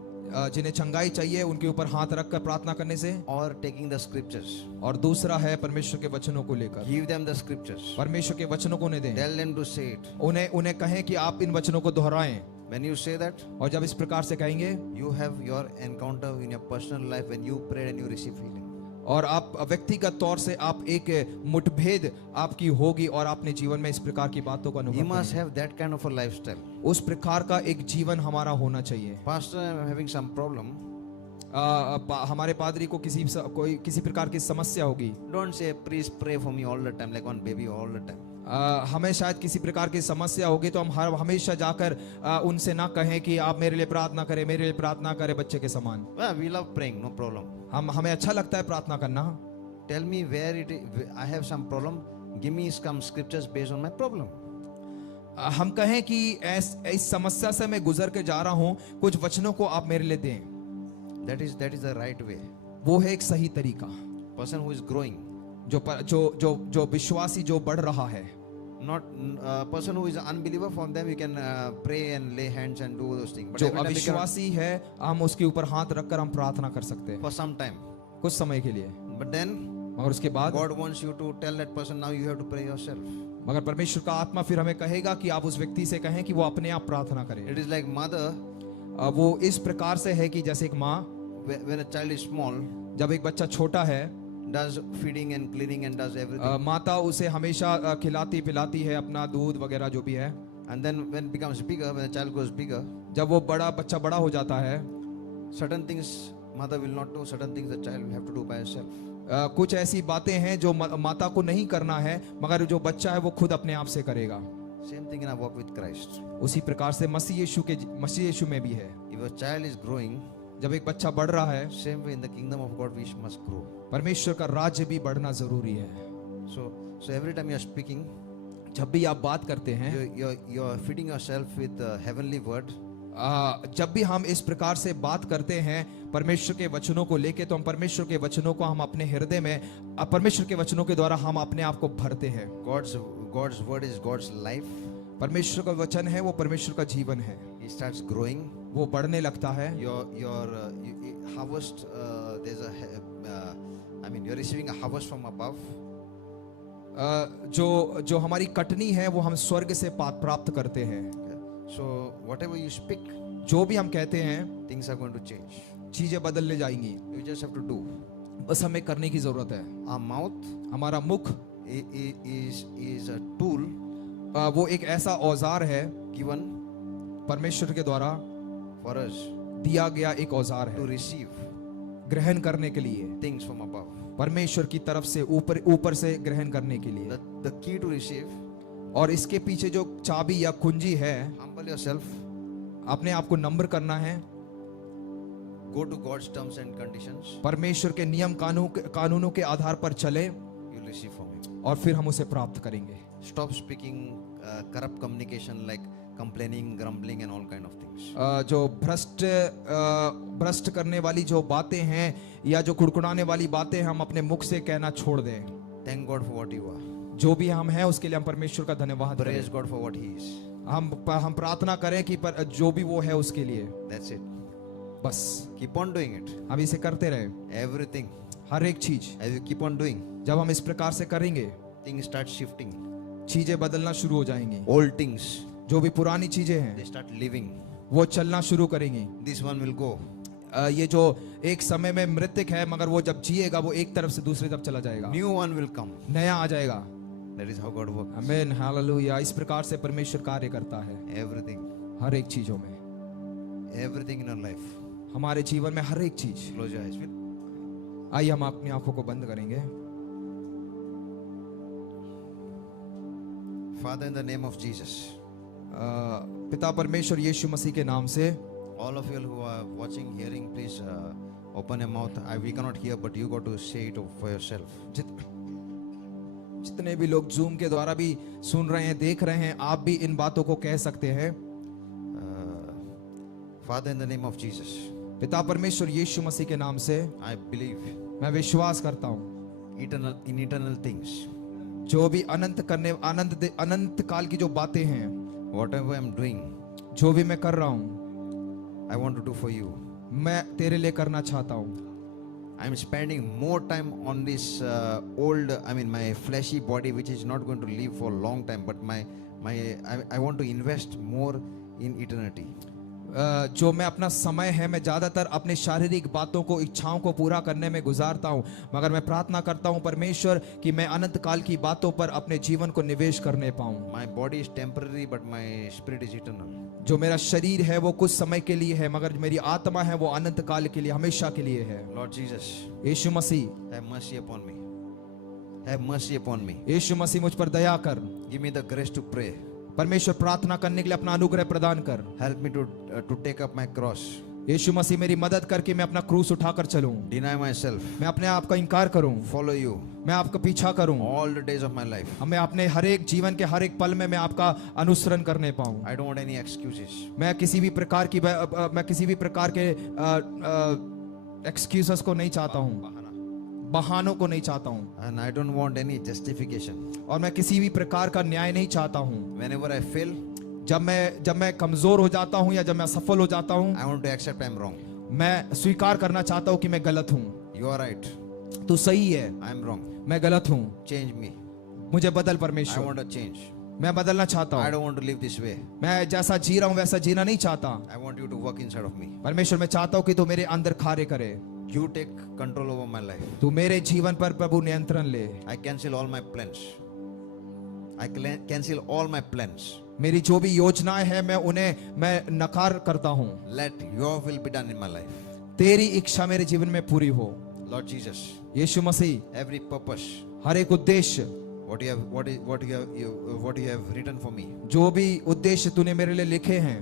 जिन्हें चंगाई चाहिए उनके ऊपर हाथ रखकर प्रार्थना करने से, or taking the scriptures. और दूसरा है परमेश्वर के वचनों को लेकर, Give them the scriptures. परमेश्वर के वचनों को उन्हें दें, Tell them to say it. उन्हें कहें कि आप इन वचनों को दोहराएं। When you say that, और जब इस प्रकार से कहेंगे, you have your encounter in your personal life when you pray and you receive healing. और आप व्यक्तिगत तौर से आप एक मुठभेद आपकी होगी, और आपने जीवन में इस प्रकार की बातों का You अनुभव must करेंगे। have that kind of a lifestyle. उस प्रकार का एक जीवन हमारा होना चाहिए। Pastor, I'm having some problem. हमारे पादरी को किसी प्रकार की समस्या होगी, Don't say, please pray for me all the time, like one baby all the time. हमें शायद किसी प्रकार की समस्या होगी, तो हम हमेशा जाकर उनसे ना कहें कि आप मेरे लिए प्रार्थना करें, मेरे लिए प्रार्थना करें बच्चे के समान। Well, we love praying, no problem. हमें अच्छा लगता है प्रार्थना करना। Tell me where it is. I have some problem. Give me some scriptures based on my problem. हम कहें कि इस समस्या से मैं गुजर के जा रहा हूं, कुछ वचनों को आप मेरे लिए दें, That is the right way. वो है एक सही तरीका। Person who is growing, जो विश्वासी जो बढ़ रहा है, not person who is an unbeliever. From them you can pray and lay hands and do those things. But जो every time we cannot, अविश्वासी है, हम उसके ऊपर हाथ रखकर हम प्रार्थना कर सकते हैं for some time. कुछ समय के लिए, But then मगर उसके बाद God wants you to tell that person, now you have to pray yourself. मगर परमेश्वर का आत्मा फिर हमें कहेगा कि आप उस व्यक्ति से कहें कि वो अपने आप प्रार्थना करे। It is like mother, वो इस प्रकार से है कि जैसे एक माँ when a child is small, जब एक बच्चा छोटा है, does feeding and cleaning and does everything. माता उसे हमेशा खिलाती पिलाती है, अपना दूध वगैरह जो भी है। And then when it becomes bigger, when the child grows bigger, जब वो बच्चा बड़ा हो जाता है, certain things mother will not do, certain things the child will have to do by herself. कुछ ऐसी बातें हैं जो माता को नहीं करना है, मगर जो बच्चा है वो खुद अपने आप से करेगा। Same thing in our walk with Christ. उसी प्रकार से मसीह यीशु में भी है। If a child is growing, जब एक बच्चा बढ़ रहा है, same way in the kingdom of God we must grow. परमेश्वर का राज्य भी बढ़ना जरूरी है। So every time you are speaking, जब भी आप बात करते हैं, you're feeding yourself with the heavenly word. जब भी हम इस प्रकार से बात करते हैं परमेश्वर के वचनों को लेके, तो हम परमेश्वर के वचनों को हम अपने हृदय में, परमेश्वर के वचनों के द्वारा हम अपने आप को भरते हैं। God's word is God's life. परमेश्वर का वचन है वो परमेश्वर का जीवन है। He starts growing. वो बढ़ने लगता है। Your harvest, there's I mean, you're receiving a harvest from above. जो हमारी कटनी है वो हम स्वर्ग से प्राप्त करते हैं। So whatever you speak, जो भी हम कहते हैं, things are going to change. चीजें बदलने जाएंगी। You just have to do. बस हमें करने की जरूरत है। Our mouth हमारा मुख is a tool वो एक ऐसा औजार है given परमेश्वर के द्वारा for us दिया गया एक औजार to है receive ग्रहण करने के लिए, things from above. परमेश्वर की तरफ से ऊपर से ग्रहण करने के लिए। The key to receive, और इसके पीछे जो चाबी या कुंजी है, humble yourself, अपने आप को नम्र करना है, go to God's terms and conditions, परमेश्वर के नियम कानूनों के आधार पर चले, you'll receive from Him. और फिर हम उसे प्राप्त करेंगे। Stop speaking corrupt communication like complaining, grumbling and all kind of things. जो भ्रष्ट करने वाली जो बातें हैं या जो कुड़कुड़ाने वाली बातें हम अपने मुख से कहना छोड़ दें। Thank God for what you are. जो भी हम हैं उसके लिए हम परमेश्वर का धन्यवाद करें। Praise God for what He is. हम प्रार्थना करें कि जो भी वो है उसके लिए, That's it. बस Keep on doing it. हम इसे करते रहे। Everything. हर एक चीज As you keep on doing, जब हम इस प्रकार से करेंगे, things start shifting. चीजें बदलना शुरू हो जाएंगी। Old things, जो भी पुरानी चीजें हैं they start living. वो चलना शुरू करेंगी। This one will go. ये जो एक समय में मृतक है, मगर वो जब जिएगा वो एक तरफ से दूसरी तरफ चला जाएगा, New one will come. नया आ जाएगा। That is how God works. आमीन, हालेलुया। इस प्रकार से परमेश्वर कार्य करता है Everything. हर एक चीजों में, Everything in our life. हमारे जीवन में हर एक चीज। Close your eyes. आइए हम अपनी आंखों को बंद करेंगे। Father, in the name of Jesus, पिता परमेश्वर यीशु मसीह के नाम से, all of you who are watching, hearing, please open your mouth. We cannot hear, but you got to say it for yourself. जितने भी लोग जूम के द्वारा भी सुन रहे हैं, देख रहे हैं, आप भी इन बातों को कह सकते हैं। Father, in the name of Jesus, पिता परमेश्वर यीशु मसीह के नाम से I believe मैं विश्वास करता हूँ in eternal things. जो भी अनंत काल की जो बातें हैं, Whatever I'm doing, जो भी मैं कर रहा हूँ, I want to do for you. मैं तेरे लिए करना चाहता हूँ। I'm spending more time on this my fleshy body, which is not going to live for a long time, but I want to invest more in eternity. जो मैं अपना समय है, मैं ज्यादातर अपने शारीरिक बातों को, इच्छाओं को पूरा करने में गुजारता हूँ, मगर मैं प्रार्थना करता हूँ परमेश्वर कि मैं अनंत काल की बातों पर अपने जीवन को निवेश करने पाऊँ। My body is temporary, but my spirit is eternal. जो मेरा शरीर है वो कुछ समय के लिए है, मगर मेरी आत्मा है वो अनंत काल के लिए, हमेशा के लिए है। Lord Jesus, Yeshu Masih, have mercy upon me. Have mercy upon me. यीशु मसीह मुझ पर दया कर। Give me the grace to pray. परमेश्वर प्रार्थना करने के लिए अपना अनुग्रह प्रदान कर। Help me to take up my cross. यीशु मसीह मेरी मदद करके मैं अपना क्रूस उठाकर चलूं, deny myself, मैं अपने आप का इनकार करूं, follow you मैं आपका पीछा करूं, all the days of my life. मैं अपने हर एक जीवन के हर एक पल में मैं आपका अनुसरण करने पाऊं। I don't want any excuses. मैं किसी भी प्रकार की मैं किसी भी प्रकार के एक्सक्यूजेस को नहीं चाहता हूं, बहानों को नहीं चाहता हूं, And I don't want any justification. और मैं किसी भी प्रकार का न्याय नहीं चाहता हूं। Whenever I fail, जब मैं कमजोर हो जाता हूं या जब मैं असफल हो जाता हूं, I want to accept I'm wrong. मैं स्वीकार करना चाहता हूं कि मैं गलत हूं। You are right. तू सही है, I'm wrong. मैं गलत हूं, Change me. मुझे बदल I परमेश्वर। want a change. मैं बदलना चाहता I हूं, don't want to live this way. मैं जैसा जी रहा हूं वैसा जीना नहीं चाहता। I want you to work inside of me. परमेश्वर मैं चाहता हूं कि तू मेरे अंदर कार्य करे, You take control over my life. तू मेरे जीवन पर प्रभु नियंत्रण ले। I cancel all my plans. I cancel all my plans. मेरी जो भी योजनाएं हैं मैं नकार करता हूं। Let your will be done in my life. तेरी इच्छा मेरे जीवन में पूरी हो। Lord Jesus, यीशु मसीह, every purpose, हर एक उद्देश्य, what you have written for me, जो भी उद्देश्य तूने मेरे लिए लिखे हैं,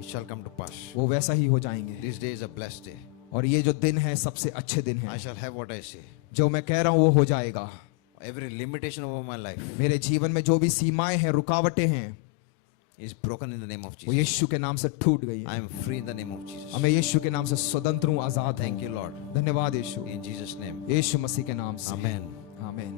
it shall come to pass. वो वैसा ही हो जाएंगे। This day is a blessed day. और ये जो दिन है सबसे अच्छे दिन I है। shall have what I say. जो मैं कह रहा हूं वो हो जाएगा। Every limitation over my life मेरे जीवन में जो भी सीमाएं हैं, रुकावटें हैं, is broken in the name of वो Jesus. यीशु के नाम से टूट गई I है। am free in the name of Jesus. और मैं यीशु के नाम से स्वतंत्र हूँ, आजाद Thank हूँ। you, Lord. धन्यवाद यीशु, In Jesus' name. यीशु मसीह के नाम से। Amen. आमीन।